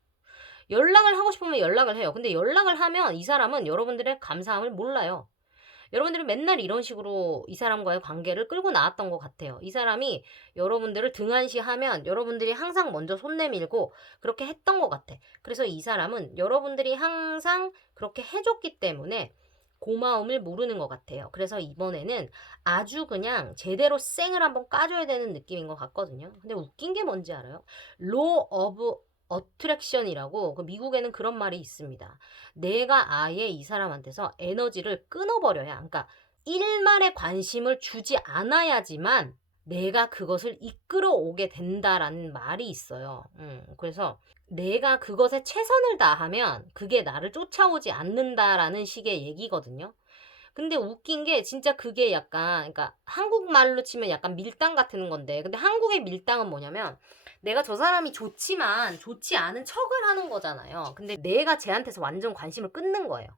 연락을 하고 싶으면 연락을 해요. 근데 연락을 하면 이 사람은 여러분들의 감사함을 몰라요. 여러분들은 맨날 이런 식으로 이 사람과의 관계를 끌고 나왔던 것 같아요. 이 사람이 여러분들을 등한시하면 여러분들이 항상 먼저 손 내밀고 그렇게 했던 것 같아. 그래서 이 사람은 여러분들이 항상 그렇게 해줬기 때문에 고마움을 모르는 것 같아요. 그래서 이번에는 아주 그냥 제대로 쌩을 한번 까줘야 되는 느낌인 것 같거든요. 근데 웃긴 게 뭔지 알아요? Law of Attraction이라고 미국에는 그런 말이 있습니다. 내가 아예 이 사람한테서 에너지를 끊어버려야, 그러니까 일말의 관심을 주지 않아야지만 내가 그것을 이끌어 오게 된다라는 말이 있어요. 그래서 내가 그것에 최선을 다하면 그게 나를 쫓아오지 않는다라는 식의 얘기거든요. 근데 웃긴 게 진짜 그게 약간, 그러니까 한국말로 치면 약간 밀당 같은 건데, 근데 한국의 밀당은 뭐냐면 내가 저 사람이 좋지만 좋지 않은 척을 하는 거잖아요. 근데 내가 쟤한테서 완전 관심을 끊는 거예요.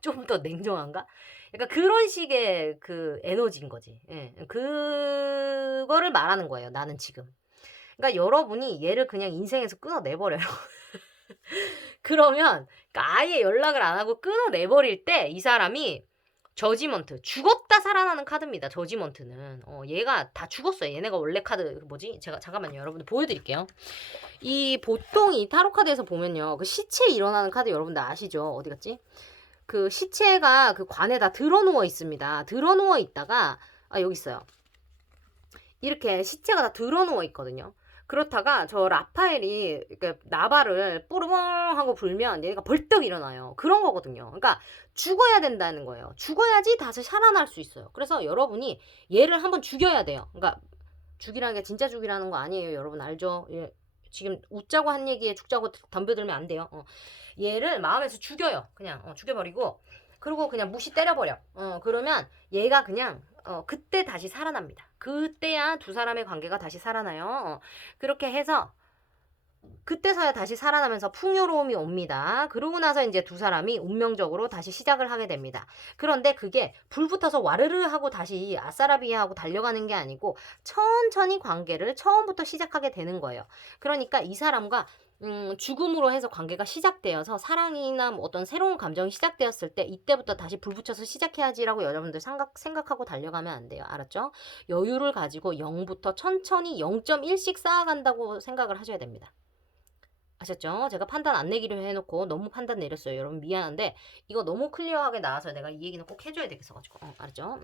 좀 더 냉정한가? 약간 그런 식의 그 에너지인 거지. 예. 그거를 말하는 거예요. 나는 지금. 그러니까 여러분이 얘를 그냥 인생에서 끊어내버려요. 그러면 그러니까 아예 연락을 안 하고 끊어내버릴 때 이 사람이 저지먼트, 죽었다 살아나는 카드입니다. 저지먼트는 얘가 다 죽었어요. 얘네가 원래 카드 뭐지? 제가 잠깐만요, 여러분들 보여드릴게요. 이 보통 이 타로 카드에서 보면요, 그 시체 일어나는 카드 여러분들 아시죠? 어디 갔지? 그 시체가 그 관에 다 드러누워 있습니다. 드러누워 있다가 여기 있어요. 이렇게 시체가 다 드러누워 있거든요. 그렇다가 저 라파엘이 나발을 뽀르봉 하고 불면 얘가 벌떡 일어나요. 그런 거거든요. 그러니까 죽어야 된다는 거예요. 죽어야지 다시 살아날 수 있어요. 그래서 여러분이 얘를 한번 죽여야 돼요. 그러니까 죽이라는 게 진짜 죽이라는 거 아니에요. 여러분 알죠? 예, 지금 웃자고 한 얘기에 죽자고 덤벼들면 안 돼요. 얘를 마음에서 죽여요. 그냥 죽여버리고, 그리고 그냥 무시 때려버려. 그러면 얘가 그냥 그때 다시 살아납니다. 그때야 두 사람의 관계가 다시 살아나요. 그렇게 해서 그때서야 다시 살아나면서 풍요로움이 옵니다. 그러고 나서 이제 두 사람이 운명적으로 다시 시작을 하게 됩니다. 그런데 그게 불 붙어서 와르르 하고 다시 아싸라비아하고 달려가는 게 아니고 천천히 관계를 처음부터 시작하게 되는 거예요. 그러니까 이 사람과 죽음으로 해서 관계가 시작되어서 사랑이나 뭐 어떤 새로운 감정이 시작되었을 때 이때부터 다시 불 붙여서 시작해야지라고 여러분들 생각하고 달려가면 안 돼요. 알았죠? 여유를 가지고 0부터 천천히 0.1씩 쌓아간다고 생각을 하셔야 됩니다. 아셨죠? 제가 판단 안 내기로 해놓고 너무 판단 내렸어요. 여러분 미안한데 이거 너무 클리어하게 나와서 내가 이 얘기는 꼭 해줘야 되겠어가지고 알았죠?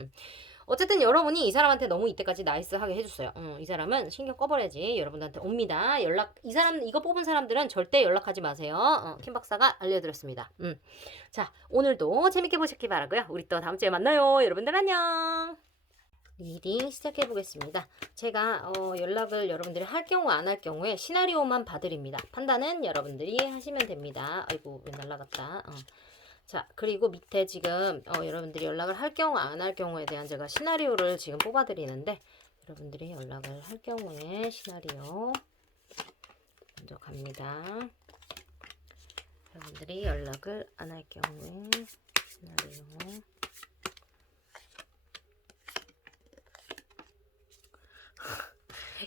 어쨌든 여러분이 이 사람한테 너무 이때까지 나이스하게 해줬어요. 이 사람은 신경 꺼버려야지 여러분들한테 옵니다. 이 사람 이거 뽑은 사람들은 절대 연락하지 마세요. 킴 박사가 알려드렸습니다. 자, 오늘도 재밌게 보셨길 바라고요. 우리 또 다음 주에 만나요. 여러분들 안녕. 리딩 시작해 보겠습니다. 제가 연락을 여러분들이 할 경우 안 할 경우에 시나리오만 봐드립니다. 판단은 여러분들이 하시면 됩니다. 아이고 왜 날라갔다. 자, 그리고 밑에 지금 여러분들이 연락을 할 경우 안 할 경우에 대한 제가 시나리오를 지금 뽑아드리는데, 여러분들이 연락을 할 경우에 시나리오 먼저 갑니다. 여러분들이 연락을 안 할 경우에 시나리오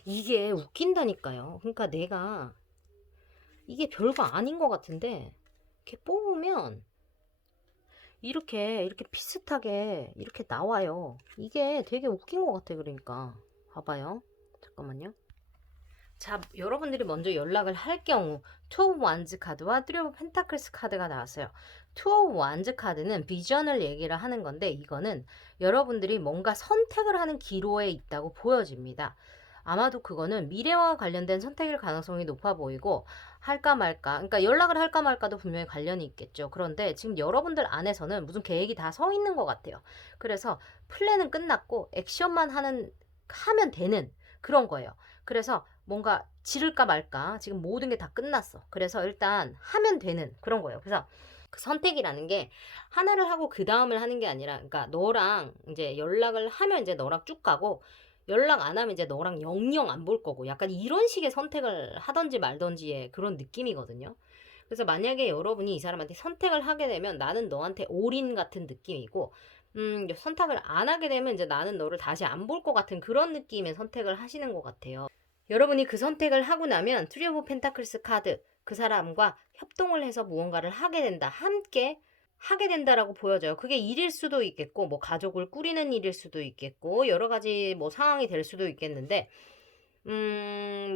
이게 웃긴다니까요. 그러니까 내가 이게 별거 아닌 것 같은데 이렇게 뽑으면 이렇게 비슷하게 이렇게 나와요. 이게 되게 웃긴 것 같아. 그러니까 봐봐요. 잠깐만요. 자, 여러분들이 먼저 연락을 할 경우 투 오브 완즈 카드와 쓰리 오브 펜타클스 카드가 나왔어요. 투 오브 완즈 카드는 비전을 얘기를 하는 건데, 이거는 여러분들이 뭔가 선택을 하는 기로에 있다고 보여집니다. 아마도 그거는 미래와 관련된 선택일 가능성이 높아 보이고, 할까 말까, 그러니까 연락을 할까 말까도 분명히 관련이 있겠죠. 그런데 지금 여러분들 안에서는 무슨 계획이 다 서 있는 것 같아요. 그래서 플랜은 끝났고 액션만 하면 되는 그런 거예요. 그래서 뭔가 지를까 말까 지금 모든 게 다 끝났어. 그래서 일단 하면 되는 그런 거예요. 그래서 그 선택이라는 게 하나를 하고 그 다음을 하는 게 아니라, 그러니까 너랑 이제 연락을 하면 이제 너랑 쭉 가고, 연락 안 하면 이제 너랑 영영 안 볼 거고, 약간 이런 식의 선택을 하던지 말던지의 그런 느낌이거든요. 그래서 만약에 여러분이 이 사람한테 선택을 하게 되면 나는 너한테 올인 같은 느낌이고, 선택을 안 하게 되면 이제 나는 너를 다시 안 볼 것 같은 그런 느낌의 선택을 하시는 것 같아요. 여러분이 그 선택을 하고 나면 트리 오브 펜타클스 카드, 그 사람과 협동을 해서 무언가를 하게 된다. 함께 하게 된다라고 보여져요. 그게 일일 수도 있겠고, 뭐 가족을 꾸리는 일일 수도 있겠고, 여러 가지 뭐 상황이 될 수도 있겠는데,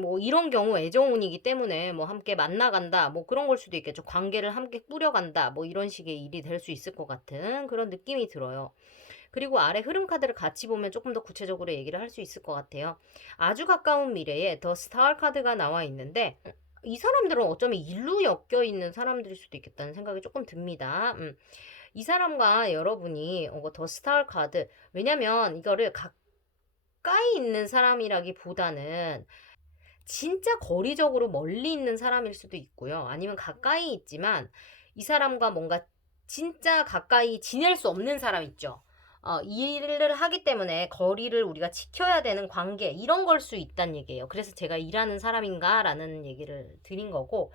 뭐 이런 경우 애정운이기 때문에 뭐 함께 만나간다, 뭐 그런 걸 수도 있겠죠. 관계를 함께 꾸려간다, 뭐 이런 식의 일이 될 수 있을 것 같은 그런 느낌이 들어요. 그리고 아래 흐름 카드를 같이 보면 조금 더 구체적으로 얘기를 할 수 있을 것 같아요. 아주 가까운 미래에 더 스타 카드가 나와 있는데, 이 사람들은 어쩌면 일로 엮여 있는 사람들일 수도 있겠다는 생각이 조금 듭니다. 이 사람과 여러분이 더 스타 카드, 왜냐면 이거를 가까이 있는 사람이라기보다는 진짜 거리적으로 멀리 있는 사람일 수도 있고요. 아니면 가까이 있지만 이 사람과 뭔가 진짜 가까이 지낼 수 없는 사람 있죠. 일을 하기 때문에 거리를 우리가 지켜야 되는 관계, 이런 걸 수 있다는 얘기예요. 그래서 제가 일하는 사람인가 라는 얘기를 드린 거고,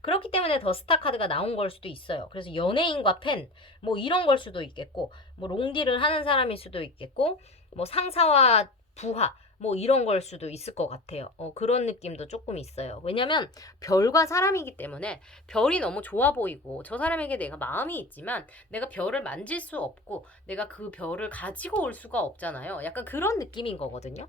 그렇기 때문에 더 스타 카드가 나온 걸 수도 있어요. 그래서 연예인과 팬, 뭐 이런 걸 수도 있겠고, 뭐 롱디를 하는 사람일 수도 있겠고, 뭐 상사와 부하, 뭐 이런 걸 수도 있을 것 같아요. 그런 느낌도 조금 있어요. 왜냐면 별과 사람이기 때문에 별이 너무 좋아 보이고, 저 사람에게 내가 마음이 있지만 내가 별을 만질 수 없고 내가 그 별을 가지고 올 수가 없잖아요. 약간 그런 느낌인 거거든요.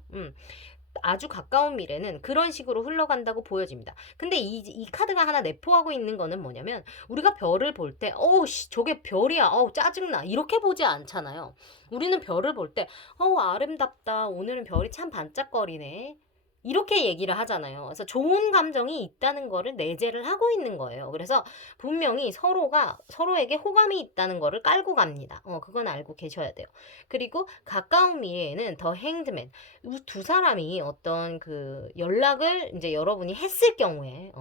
아주 가까운 미래는 그런 식으로 흘러간다고 보여집니다. 근데 이 카드가 하나 내포하고 있는 거는 뭐냐면, 우리가 별을 볼 때 어우 씨 저게 별이야, 어우 짜증나, 이렇게 보지 않잖아요. 우리는 별을 볼 때 어우 아름답다, 오늘은 별이 참 반짝거리네, 이렇게 얘기를 하잖아요. 그래서 좋은 감정이 있다는 거를 내재를 하고 있는 거예요. 그래서 분명히 서로가 서로에게 호감이 있다는 거를 깔고 갑니다. 그건 알고 계셔야 돼요. 그리고 가까운 미래에는 더 행드맨, 이 두 사람이 어떤 그 연락을 이제 여러분이 했을 경우에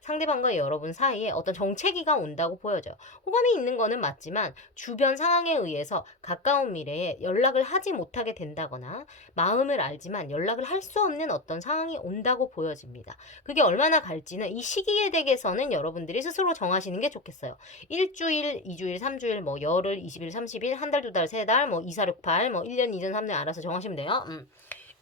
상대방과 여러분 사이에 어떤 정체기가 온다고 보여져요. 호감이 있는 거는 맞지만 주변 상황에 의해서 가까운 미래에 연락을 하지 못하게 된다거나, 마음을 알지만 연락을 할 수 없는 어떤 상황이 온다고 보여집니다. 그게 얼마나 갈지는 이 시기에 대해서는 여러분들이 스스로 정하시는 게 좋겠어요. 일주일, 2주일, 3주일, 뭐 열흘, 20일, 30일, 한 달, 두 달, 세 달, 뭐 2, 4, 6, 8, 뭐 1년, 2년, 3년 알아서 정하시면 돼요.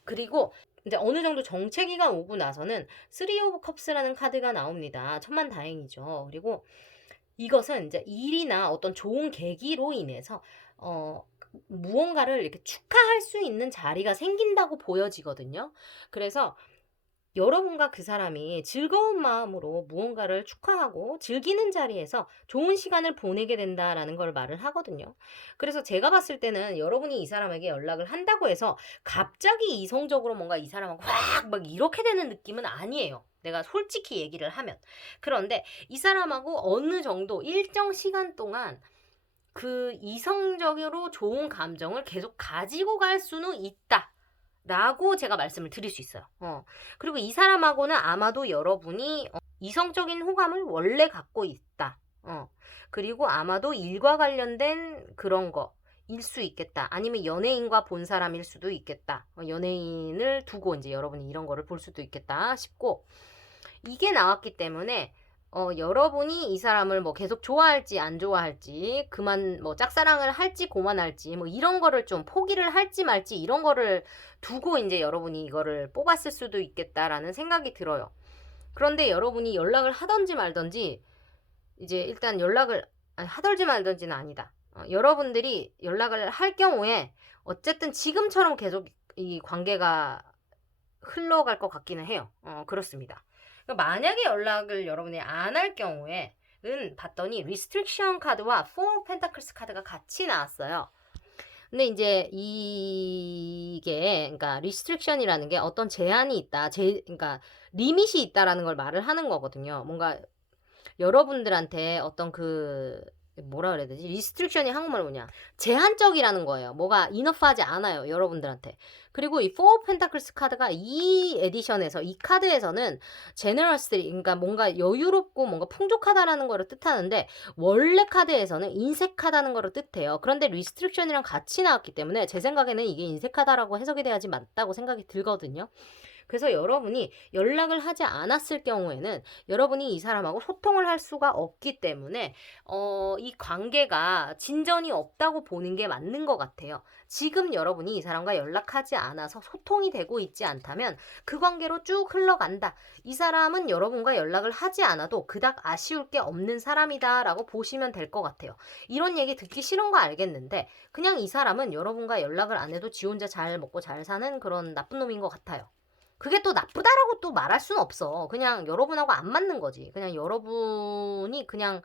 그리고 이제 어느 정도 정체기가 오고 나서는 쓰리 오브 컵스라는 카드가 나옵니다. 천만다행이죠. 그리고 이것은 이제 일이나 어떤 좋은 계기로 인해서 무언가를 이렇게 축하할 수 있는 자리가 생긴다고 보여지거든요. 그래서 여러분과 그 사람이 즐거운 마음으로 무언가를 축하하고 즐기는 자리에서 좋은 시간을 보내게 된다라는 걸 말을 하거든요. 그래서 제가 봤을 때는 여러분이 이 사람에게 연락을 한다고 해서 갑자기 이성적으로 뭔가 이 사람하고 막 이렇게 되는 느낌은 아니에요. 내가 솔직히 얘기를 하면. 그런데 이 사람하고 어느 정도 일정 시간 동안 그 이성적으로 좋은 감정을 계속 가지고 갈 수는 있다 라고 제가 말씀을 드릴 수 있어요. 그리고 이 사람하고는 아마도 여러분이 이성적인 호감을 원래 갖고 있다. 그리고 아마도 일과 관련된 그런 거일 수 있겠다. 아니면 연예인과 본 사람일 수도 있겠다. 연예인을 두고 이제 여러분이 이런 거를 볼 수도 있겠다 싶고, 이게 나왔기 때문에 여러분이 이 사람을 뭐 계속 좋아할지 안 좋아할지, 그만 뭐 짝사랑을 할지 고만할지 뭐 이런 거를 좀 포기를 할지 말지 이런 거를 두고 이제 여러분이 이거를 뽑았을 수도 있겠다라는 생각이 들어요. 그런데 여러분이 연락을 하던지 말던지 이제 일단 연락을 하던지 말던지는 아니다. 여러분들이 연락을 할 경우에 어쨌든 지금처럼 계속 이 관계가 흘러갈 것 같기는 해요. 그렇습니다. 그러니까 만약에 연락을 여러분이 안 할 경우에는 봤더니 리스트릭션 카드와 포 펜타클스 카드가 같이 나왔어요. 근데 이제 이게 그러니까 리스트릭션이라는 게 어떤 제한이 있다, 그러니까 리밋이 있다라는 걸 말을 하는 거거든요. 뭔가 여러분들한테 어떤 그 뭐라 그래야 되지? 리스트릭션이 한국말로 뭐냐? 제한적이라는 거예요. 뭐가 이너프하지 않아요, 여러분들한테. 그리고 이 포 펜타클스 카드가 이 에디션에서 이 카드에서는 제너러스들이 그러니까 뭔가 여유롭고 뭔가 풍족하다라는 거를 뜻하는데 원래 카드에서는 인색하다는 거를 뜻해요. 그런데 리스트릭션이랑 같이 나왔기 때문에 제 생각에는 이게 인색하다라고 해석이 돼야지 맞다고 생각이 들거든요. 그래서 여러분이 연락을 하지 않았을 경우에는 여러분이 이 사람하고 소통을 할 수가 없기 때문에 이 관계가 진전이 없다고 보는 게 맞는 것 같아요. 지금 여러분이 이 사람과 연락하지 않아서 소통이 되고 있지 않다면 그 관계로 쭉 흘러간다. 이 사람은 여러분과 연락을 하지 않아도 그닥 아쉬울 게 없는 사람이다라고 보시면 될 것 같아요. 이런 얘기 듣기 싫은 거 알겠는데 그냥 이 사람은 여러분과 연락을 안 해도 지 혼자 잘 먹고 잘 사는 그런 나쁜 놈인 것 같아요. 그게 또 나쁘다라고 또 말할 수는 없어. 그냥 여러분하고 안 맞는 거지. 그냥 여러분이 그냥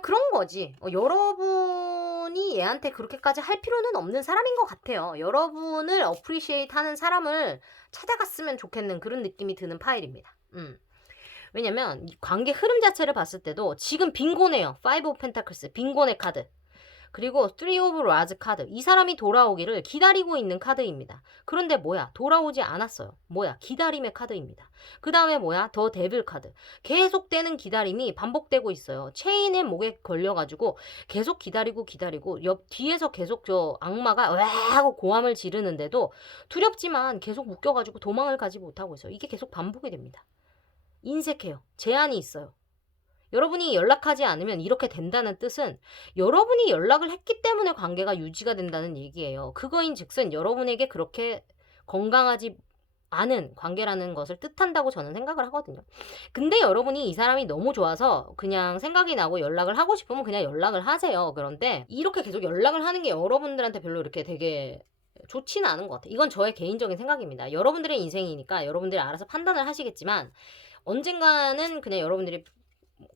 그런 거지. 여러분이 얘한테 그렇게까지 할 필요는 없는 사람인 것 같아요. 여러분을 어프리시에이트 하는 사람을 찾아갔으면 좋겠는 그런 느낌이 드는 파일입니다. 왜냐면 관계 흐름 자체를 봤을 때도 지금 빈곤해요. 5 오브 펜타클스 빈곤의 카드. 그리고 3 오브 라즈 카드. 이 사람이 돌아오기를 기다리고 있는 카드입니다. 그런데 뭐야? 돌아오지 않았어요. 뭐야? 기다림의 카드입니다. 그 다음에 뭐야? 더 데빌 카드. 계속되는 기다림이 반복되고 있어요. 체인의 목에 걸려가지고 계속 기다리고 옆 뒤에서 계속 저 악마가 와 하고 고함을 지르는데도 두렵지만 계속 묶여가지고 도망을 가지 못하고 있어요. 이게 계속 반복이 됩니다. 인색해요. 제한이 있어요. 여러분이 연락하지 않으면 이렇게 된다는 뜻은 여러분이 연락을 했기 때문에 관계가 유지가 된다는 얘기예요. 그거인 즉슨 여러분에게 그렇게 건강하지 않은 관계라는 것을 뜻한다고 저는 생각을 하거든요. 근데 여러분이 이 사람이 너무 좋아서 그냥 생각이 나고 연락을 하고 싶으면 그냥 연락을 하세요. 그런데 이렇게 계속 연락을 하는 게 여러분들한테 별로 이렇게 되게 좋지는 않은 것 같아요. 이건 저의 개인적인 생각입니다. 여러분들의 인생이니까 여러분들이 알아서 판단을 하시겠지만 언젠가는 그냥 여러분들이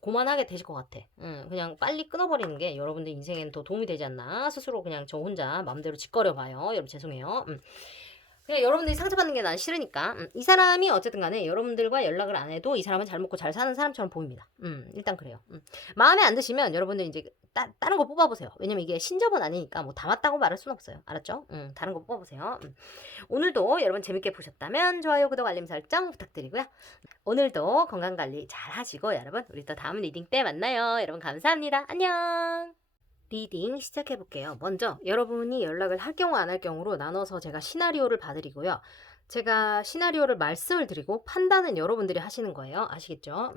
고만하게 되실 것 같아. 그냥 빨리 끊어버리는 게 여러분들 인생에는 더 도움이 되지 않나. 스스로 그냥 저 혼자 마음대로 짓거려 봐요. 여러분 죄송해요. 그냥 여러분들이 상처받는 게 난 싫으니까. 이 사람이 어쨌든 간에 여러분들과 연락을 안 해도 이 사람은 잘 먹고 잘 사는 사람처럼 보입니다. 일단 그래요. 마음에 안 드시면 여러분들 이제 다른 거 뽑아보세요. 왜냐면 이게 신접은 아니니까 뭐 다 맞다고 말할 순 없어요. 알았죠? 다른 거 뽑아보세요. 오늘도 여러분 재밌게 보셨다면 좋아요, 구독, 알림 설정 부탁드리고요. 오늘도 건강관리 잘 하시고 여러분 우리 또 다음 리딩 때 만나요. 여러분 감사합니다. 안녕. 리딩 시작해볼게요. 먼저 여러분이 연락을 할 경우 안 할 경우로 나눠서 제가 시나리오를 봐드리고요. 제가 시나리오를 말씀을 드리고 판단은 여러분들이 하시는 거예요. 아시겠죠?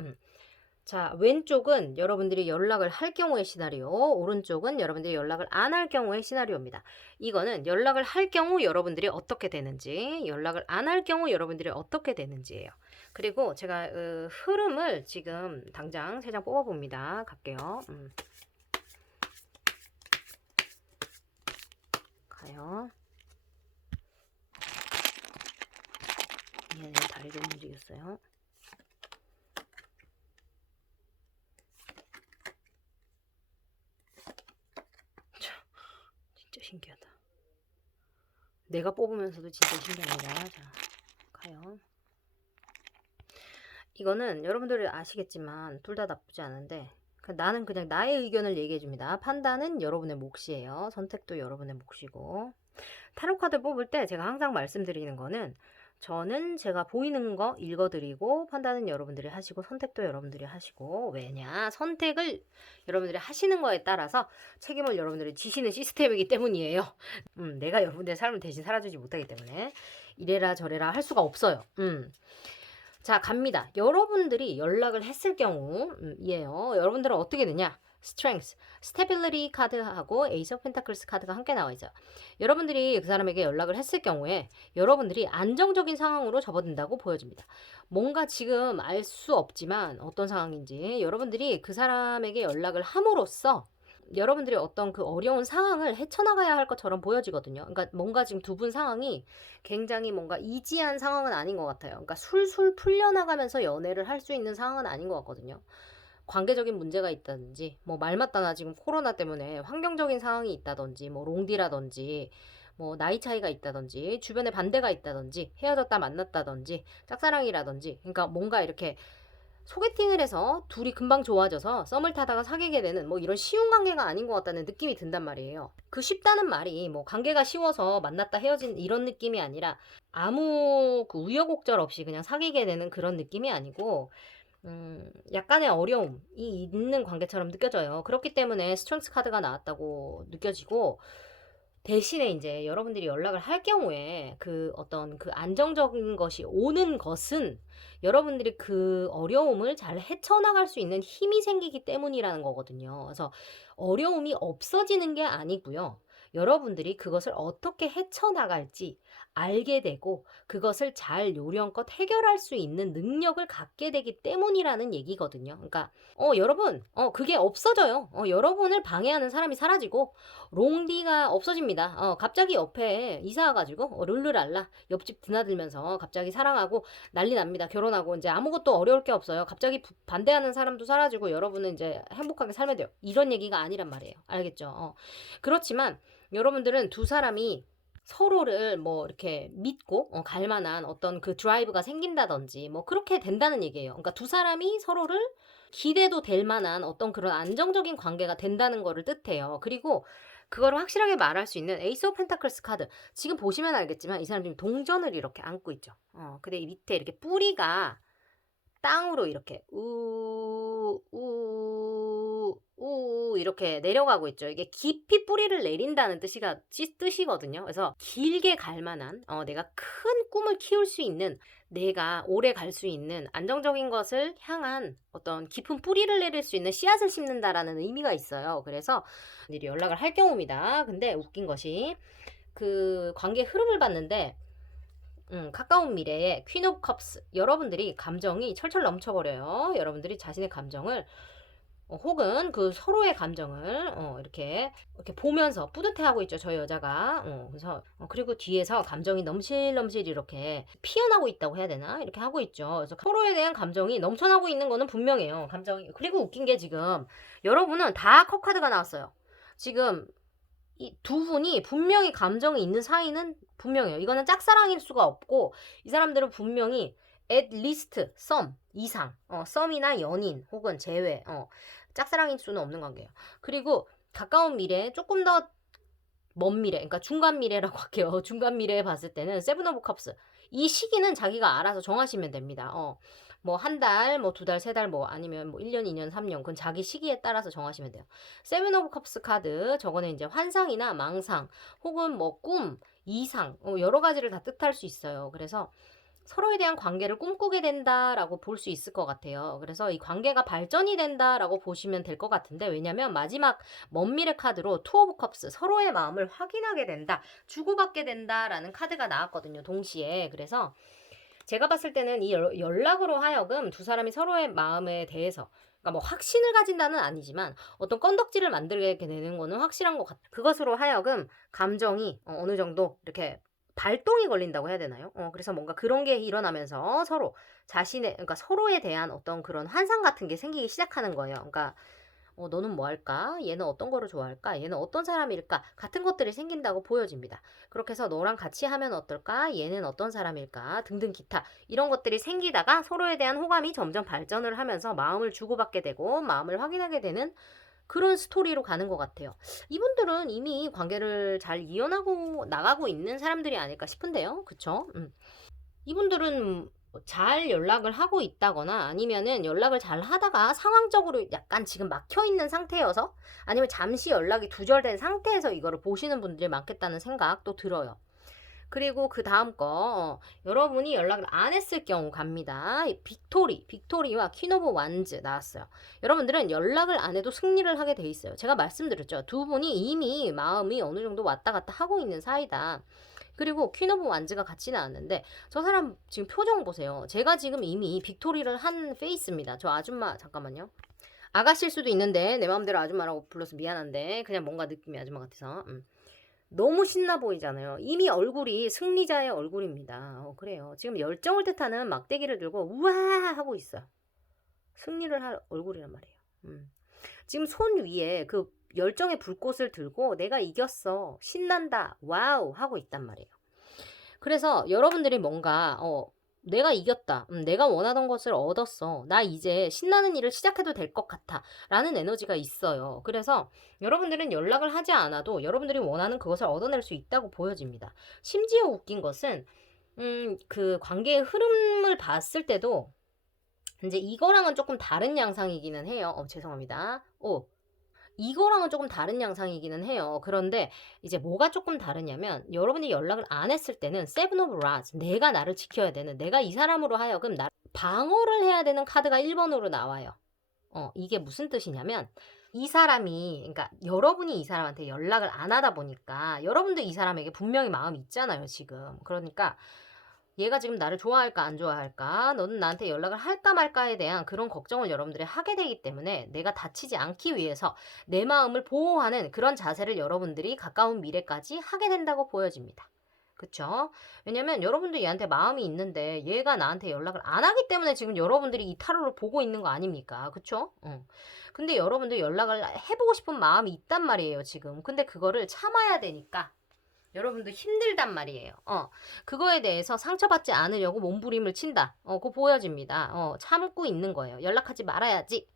자, 왼쪽은 여러분들이 연락을 할 경우의 시나리오, 오른쪽은 여러분들이 연락을 안 할 경우의 시나리오입니다. 이거는 연락을 할 경우 여러분들이 어떻게 되는지, 연락을 안 할 경우 여러분들이 어떻게 되는지예요. 그리고 제가 흐름을 지금 당장 3장 뽑아봅니다. 갈게요. 가요. 얘네 다리 좀 움직였어요. 진짜 신기하다. 내가 뽑으면서도 진짜 신기합니다. 자, 가요. 이거는 여러분들이 아시겠지만 둘 다 나쁘지 않은데 나는 그냥 나의 의견을 얘기해줍니다. 판단은 여러분의 몫이에요. 선택도 여러분의 몫이고 타로 카드 뽑을 때 제가 항상 말씀드리는 거는 저는 제가 보이는 거 읽어드리고 판단은 여러분들이 하시고 선택도 여러분들이 하시고 왜냐 선택을 여러분들이 하시는 거에 따라서 책임을 여러분들이 지시는 시스템이기 때문이에요. 내가 여러분들의 삶을 대신 살아주지 못하기 때문에 이래라 저래라 할 수가 없어요. 자, 갑니다. 여러분들이 연락을 했을 경우이에요. 여러분들은 어떻게 되냐? Strength, Stability 카드하고 Ace of Pentacles 카드가 함께 나와 있어요. 여러분들이 그 사람에게 연락을 했을 경우에 여러분들이 안정적인 상황으로 접어든다고 보여집니다. 뭔가 지금 알 수 없지만 어떤 상황인지 여러분들이 그 사람에게 연락을 함으로써 여러분들이 어떤 그 어려운 상황을 헤쳐나가야 할 것처럼 보여지거든요. 그러니까 뭔가 지금 두 분 상황이 굉장히 뭔가 이지한 상황은 아닌 것 같아요. 그러니까 술술 풀려나가면서 연애를 할 수 있는 상황은 아닌 것 같거든요. 관계적인 문제가 있다든지, 뭐 말 맞다 나 지금 코로나 때문에 환경적인 상황이 있다든지, 뭐 롱디라든지, 뭐 나이 차이가 있다든지, 주변에 반대가 있다든지, 헤어졌다 만났다든지, 짝사랑이라든지, 그러니까 뭔가 이렇게 소개팅을 해서 둘이 금방 좋아져서 썸을 타다가 사귀게 되는 뭐 이런 쉬운 관계가 아닌 것 같다는 느낌이 든단 말이에요. 그 쉽다는 말이 뭐 관계가 쉬워서 만났다 헤어진 이런 느낌이 아니라 아무 그 우여곡절 없이 그냥 사귀게 되는 그런 느낌이 아니고 약간의 어려움이 있는 관계처럼 느껴져요. 그렇기 때문에 스트렝스 카드가 나왔다고 느껴지고 대신에 이제 여러분들이 연락을 할 경우에 그 어떤 그 안정적인 것이 오는 것은 여러분들이 그 어려움을 잘 헤쳐나갈 수 있는 힘이 생기기 때문이라는 거거든요. 그래서 어려움이 없어지는 게 아니고요. 여러분들이 그것을 어떻게 헤쳐나갈지 알게 되고 그것을 잘 요령껏 해결할 수 있는 능력을 갖게 되기 때문이라는 얘기거든요. 그러니까 여러분 그게 없어져요. 여러분을 방해하는 사람이 사라지고 롱디가 없어집니다. 갑자기 옆에 이사 와가지고 룰루랄라 옆집 드나들면서 갑자기 사랑하고 난리 납니다. 결혼하고 이제 아무것도 어려울 게 없어요. 갑자기 반대하는 사람도 사라지고 여러분은 이제 행복하게 살면 돼요. 이런 얘기가 아니란 말이에요. 알겠죠? 그렇지만 여러분들은 두 사람이 서로를 뭐 이렇게 믿고 갈 만한 어떤 그 드라이브가 생긴다든지 뭐 그렇게 된다는 얘기예요. 그러니까 두 사람이 서로를 기대도 될 만한 어떤 그런 안정적인 관계가 된다는 거를 뜻해요. 그리고 그거를 확실하게 말할 수 있는 에이스 오브 펜타클스 카드. 지금 보시면 알겠지만 이 사람 지금 동전을 이렇게 안고 있죠. 근데 이 밑에 이렇게 뿌리가 땅으로 이렇게 이렇게 내려가고 있죠. 이게 깊이 뿌리를 내린다는 뜻이거든요. 그래서 길게 갈 만한 내가 큰 꿈을 키울 수 있는 내가 오래 갈 수 있는 안정적인 것을 향한 어떤 깊은 뿌리를 내릴 수 있는 씨앗을 심는다라는 의미가 있어요. 그래서 일이 연락을 할 경우입니다. 근데 웃긴 것이 그 관계 흐름을 봤는데 가까운 미래에 퀸 오브 컵스 여러분들이 감정이 철철 넘쳐버려요. 여러분들이 자신의 감정을 혹은 그 서로의 감정을 이렇게 보면서 뿌듯해하고 있죠. 저 여자가. 그래서 그리고 뒤에서 감정이 넘실넘실 이렇게 피어나고 있다고 해야 되나? 이렇게 하고 있죠. 그래서 서로에 대한 감정이 넘쳐나고 있는 거는 분명해요. 감정이. 그리고 웃긴 게 지금 여러분은 다 컵 카드가 나왔어요. 지금 이 두 분이 분명히 감정이 있는 사이는 분명해요. 이거는 짝사랑일 수가 없고 이 사람들은 분명히 at least some 이상 썸이나 연인 혹은 재회 짝사랑일 수는 없는 관계예요. 그리고 가까운 미래 조금 더 먼 미래 그러니까 중간 미래라고 할게요. 중간 미래에 봤을 때는 세븐 오브 컵스 이 시기는 자기가 알아서 정하시면 됩니다. 뭐 한 달, 뭐 두 달, 세 달, 뭐 아니면 뭐 1년, 2년, 3년 그건 자기 시기에 따라서 정하시면 돼요. 세븐 오브 컵스 카드 저거는 이제 환상이나 망상 혹은 뭐 꿈, 이상 여러 가지를 다 뜻할 수 있어요. 그래서 서로에 대한 관계를 꿈꾸게 된다라고 볼 수 있을 것 같아요. 그래서 이 관계가 발전이 된다라고 보시면 될 것 같은데 왜냐면 마지막 먼 미래 카드로 투 오브 컵스 서로의 마음을 확인하게 된다, 주고받게 된다라는 카드가 나왔거든요. 동시에. 그래서 제가 봤을 때는 이 연락으로 하여금 두 사람이 서로의 마음에 대해서 그러니까 뭐 확신을 가진다는 아니지만 어떤 건덕지를 만들게 되는 거는 확실한 것 같아요. 그것으로 하여금 감정이 어느 정도 이렇게 발동이 걸린다고 해야 되나요? 그래서 뭔가 그런 게 일어나면서 서로 그러니까 서로에 대한 어떤 그런 환상 같은 게 생기기 시작하는 거예요. 그러니까 너는 뭐 할까? 얘는 어떤 거를 좋아할까? 얘는 어떤 사람일까? 같은 것들이 생긴다고 보여집니다. 그렇게 해서 너랑 같이 하면 어떨까? 얘는 어떤 사람일까? 등등 기타 이런 것들이 생기다가 서로에 대한 호감이 점점 발전을 하면서 마음을 주고받게 되고 마음을 확인하게 되는 그런 스토리로 가는 것 같아요. 이분들은 이미 관계를 잘 이어나고 나가고 있는 사람들이 아닐까 싶은데요. 그쵸? 이분들은 잘 연락을 하고 있다거나 아니면은 연락을 잘 하다가 상황적으로 약간 지금 막혀 있는 상태여서 아니면 잠시 연락이 두절된 상태에서 이거를 보시는 분들이 많겠다는 생각도 들어요. 그리고 그 다음 거 여러분이 연락을 안 했을 경우 갑니다. 빅토리와 퀸 오브 완즈 나왔어요. 여러분들은 연락을 안 해도 승리를 하게 돼 있어요. 제가 말씀드렸죠. 두 분이 이미 마음이 어느 정도 왔다 갔다 하고 있는 사이다. 그리고 퀸 오브 완즈가 같이 나왔는데 저 사람 지금 표정 보세요. 제가 지금 이미 빅토리를 한 페이스입니다. 저 아줌마 잠깐만요. 아가씨일 수도 있는데 내 마음대로 아줌마라고 불러서 미안한데 그냥 뭔가 느낌이 아줌마 같아서 너무 신나 보이잖아요. 이미 얼굴이 승리자의 얼굴입니다. 그래요. 지금 열정을 뜻하는 막대기를 들고 우와 하고 있어요. 승리를 할 얼굴이란 말이에요. 지금 손 위에 그 열정의 불꽃을 들고 내가 이겼어. 신난다. 와우 하고 있단 말이에요. 그래서 여러분들이 뭔가 내가 이겼다. 내가 원하던 것을 얻었어. 나 이제 신나는 일을 시작해도 될 것 같아. 라는 에너지가 있어요. 그래서 여러분들은 연락을 하지 않아도 여러분들이 원하는 그것을 얻어낼 수 있다고 보여집니다. 심지어 웃긴 것은 그 관계의 흐름을 봤을 때도 이제 이거랑은 조금 다른 양상이기는 해요. 죄송합니다. 이거랑은 조금 다른 양상이기는 해요. 그런데 이제 뭐가 조금 다르냐면 여러분이 연락을 안 했을 때는 세븐 오브 라즈 내가 나를 지켜야 되는 내가 이 사람으로 하여금 나 방어를 해야 되는 카드가 1번으로 나와요. 이게 무슨 뜻이냐면 이 사람이 그러니까 여러분이 이 사람한테 연락을 안 하다 보니까 여러분도 이 사람에게 분명히 마음이 있잖아요, 지금. 그러니까 얘가 지금 나를 좋아할까 안 좋아할까 너는 나한테 연락을 할까 말까에 대한 그런 걱정을 여러분들이 하게 되기 때문에 내가 다치지 않기 위해서 내 마음을 보호하는 그런 자세를 여러분들이 가까운 미래까지 하게 된다고 보여집니다. 그쵸? 왜냐면 여러분도 얘한테 마음이 있는데 얘가 나한테 연락을 안 하기 때문에 지금 여러분들이 이 타로를 보고 있는 거 아닙니까? 그쵸? 근데 여러분들 연락을 해보고 싶은 마음이 있단 말이에요, 지금. 근데 그거를 참아야 되니까 여러분도 힘들단 말이에요. 그거에 대해서 상처받지 않으려고 몸부림을 친다. 그거 보여집니다. 참고 있는 거예요. 연락하지 말아야지.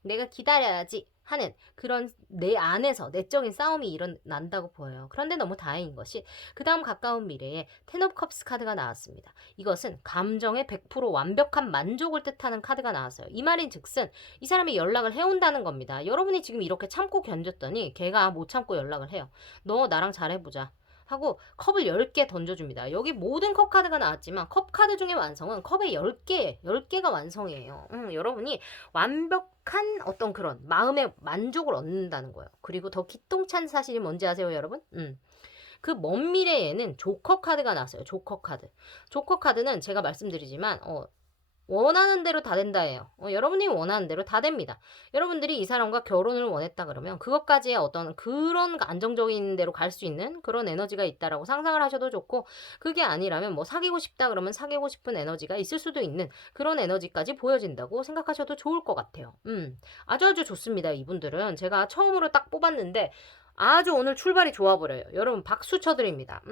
내가 기다려야지 하는 그런 내 안에서 내적인 싸움이 일어난다고 보여요. 그런데 너무 다행인 것이 그 다음 가까운 미래에 텐 오브 컵스 카드가 나왔습니다. 이것은 감정의 100% 완벽한 만족을 뜻하는 카드가 나왔어요. 이 말인 즉슨 이 사람이 연락을 해온다는 겁니다. 여러분이 지금 이렇게 참고 견뎠더니 걔가 못 참고 연락을 해요. 너 나랑 잘해보자. 하고 컵을 10개 던져줍니다. 여기 모든 컵 카드가 나왔지만 컵 카드 중에 완성은 컵의 10개가 완성이에요. 여러분이 완벽한 어떤 그런 마음의 만족을 얻는다는 거예요. 그리고 더 기똥찬 사실이 뭔지 아세요, 여러분? 그 먼 미래에는 조커 카드가 나왔어요. 조커 카드. 조커 카드는 제가 말씀드리지만 원하는 대로 다 된다예요. 여러분이 원하는 대로 다 됩니다. 여러분들이 이 사람과 결혼을 원했다 그러면 그것까지의 어떤 그런 안정적인 대로 갈 수 있는 그런 에너지가 있다라고 상상을 하셔도 좋고 그게 아니라면 뭐 사귀고 싶다 그러면 사귀고 싶은 에너지가 있을 수도 있는 그런 에너지까지 보여진다고 생각하셔도 좋을 것 같아요. 아주 좋습니다. 이분들은 제가 처음으로 딱 뽑았는데 아주 오늘 출발이 좋아버려요. 여러분 박수 쳐드립니다.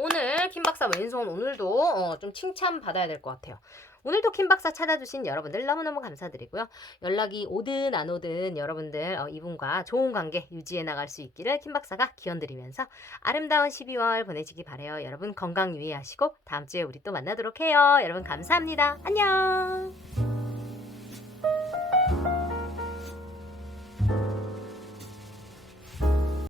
오늘 킴박사 왼손 오늘도 좀 칭찬받아야 될 것 같아요. 오늘도 킴박사 찾아주신 여러분들 너무너무 감사드리고요. 연락이 오든 안 오든 여러분들 이분과 좋은 관계 유지해 나갈 수 있기를 킴박사가 기원드리면서 아름다운 12월 보내시기 바래요. 여러분 건강 유의하시고 다음 주에 우리 또 만나도록 해요. 여러분 감사합니다. 안녕.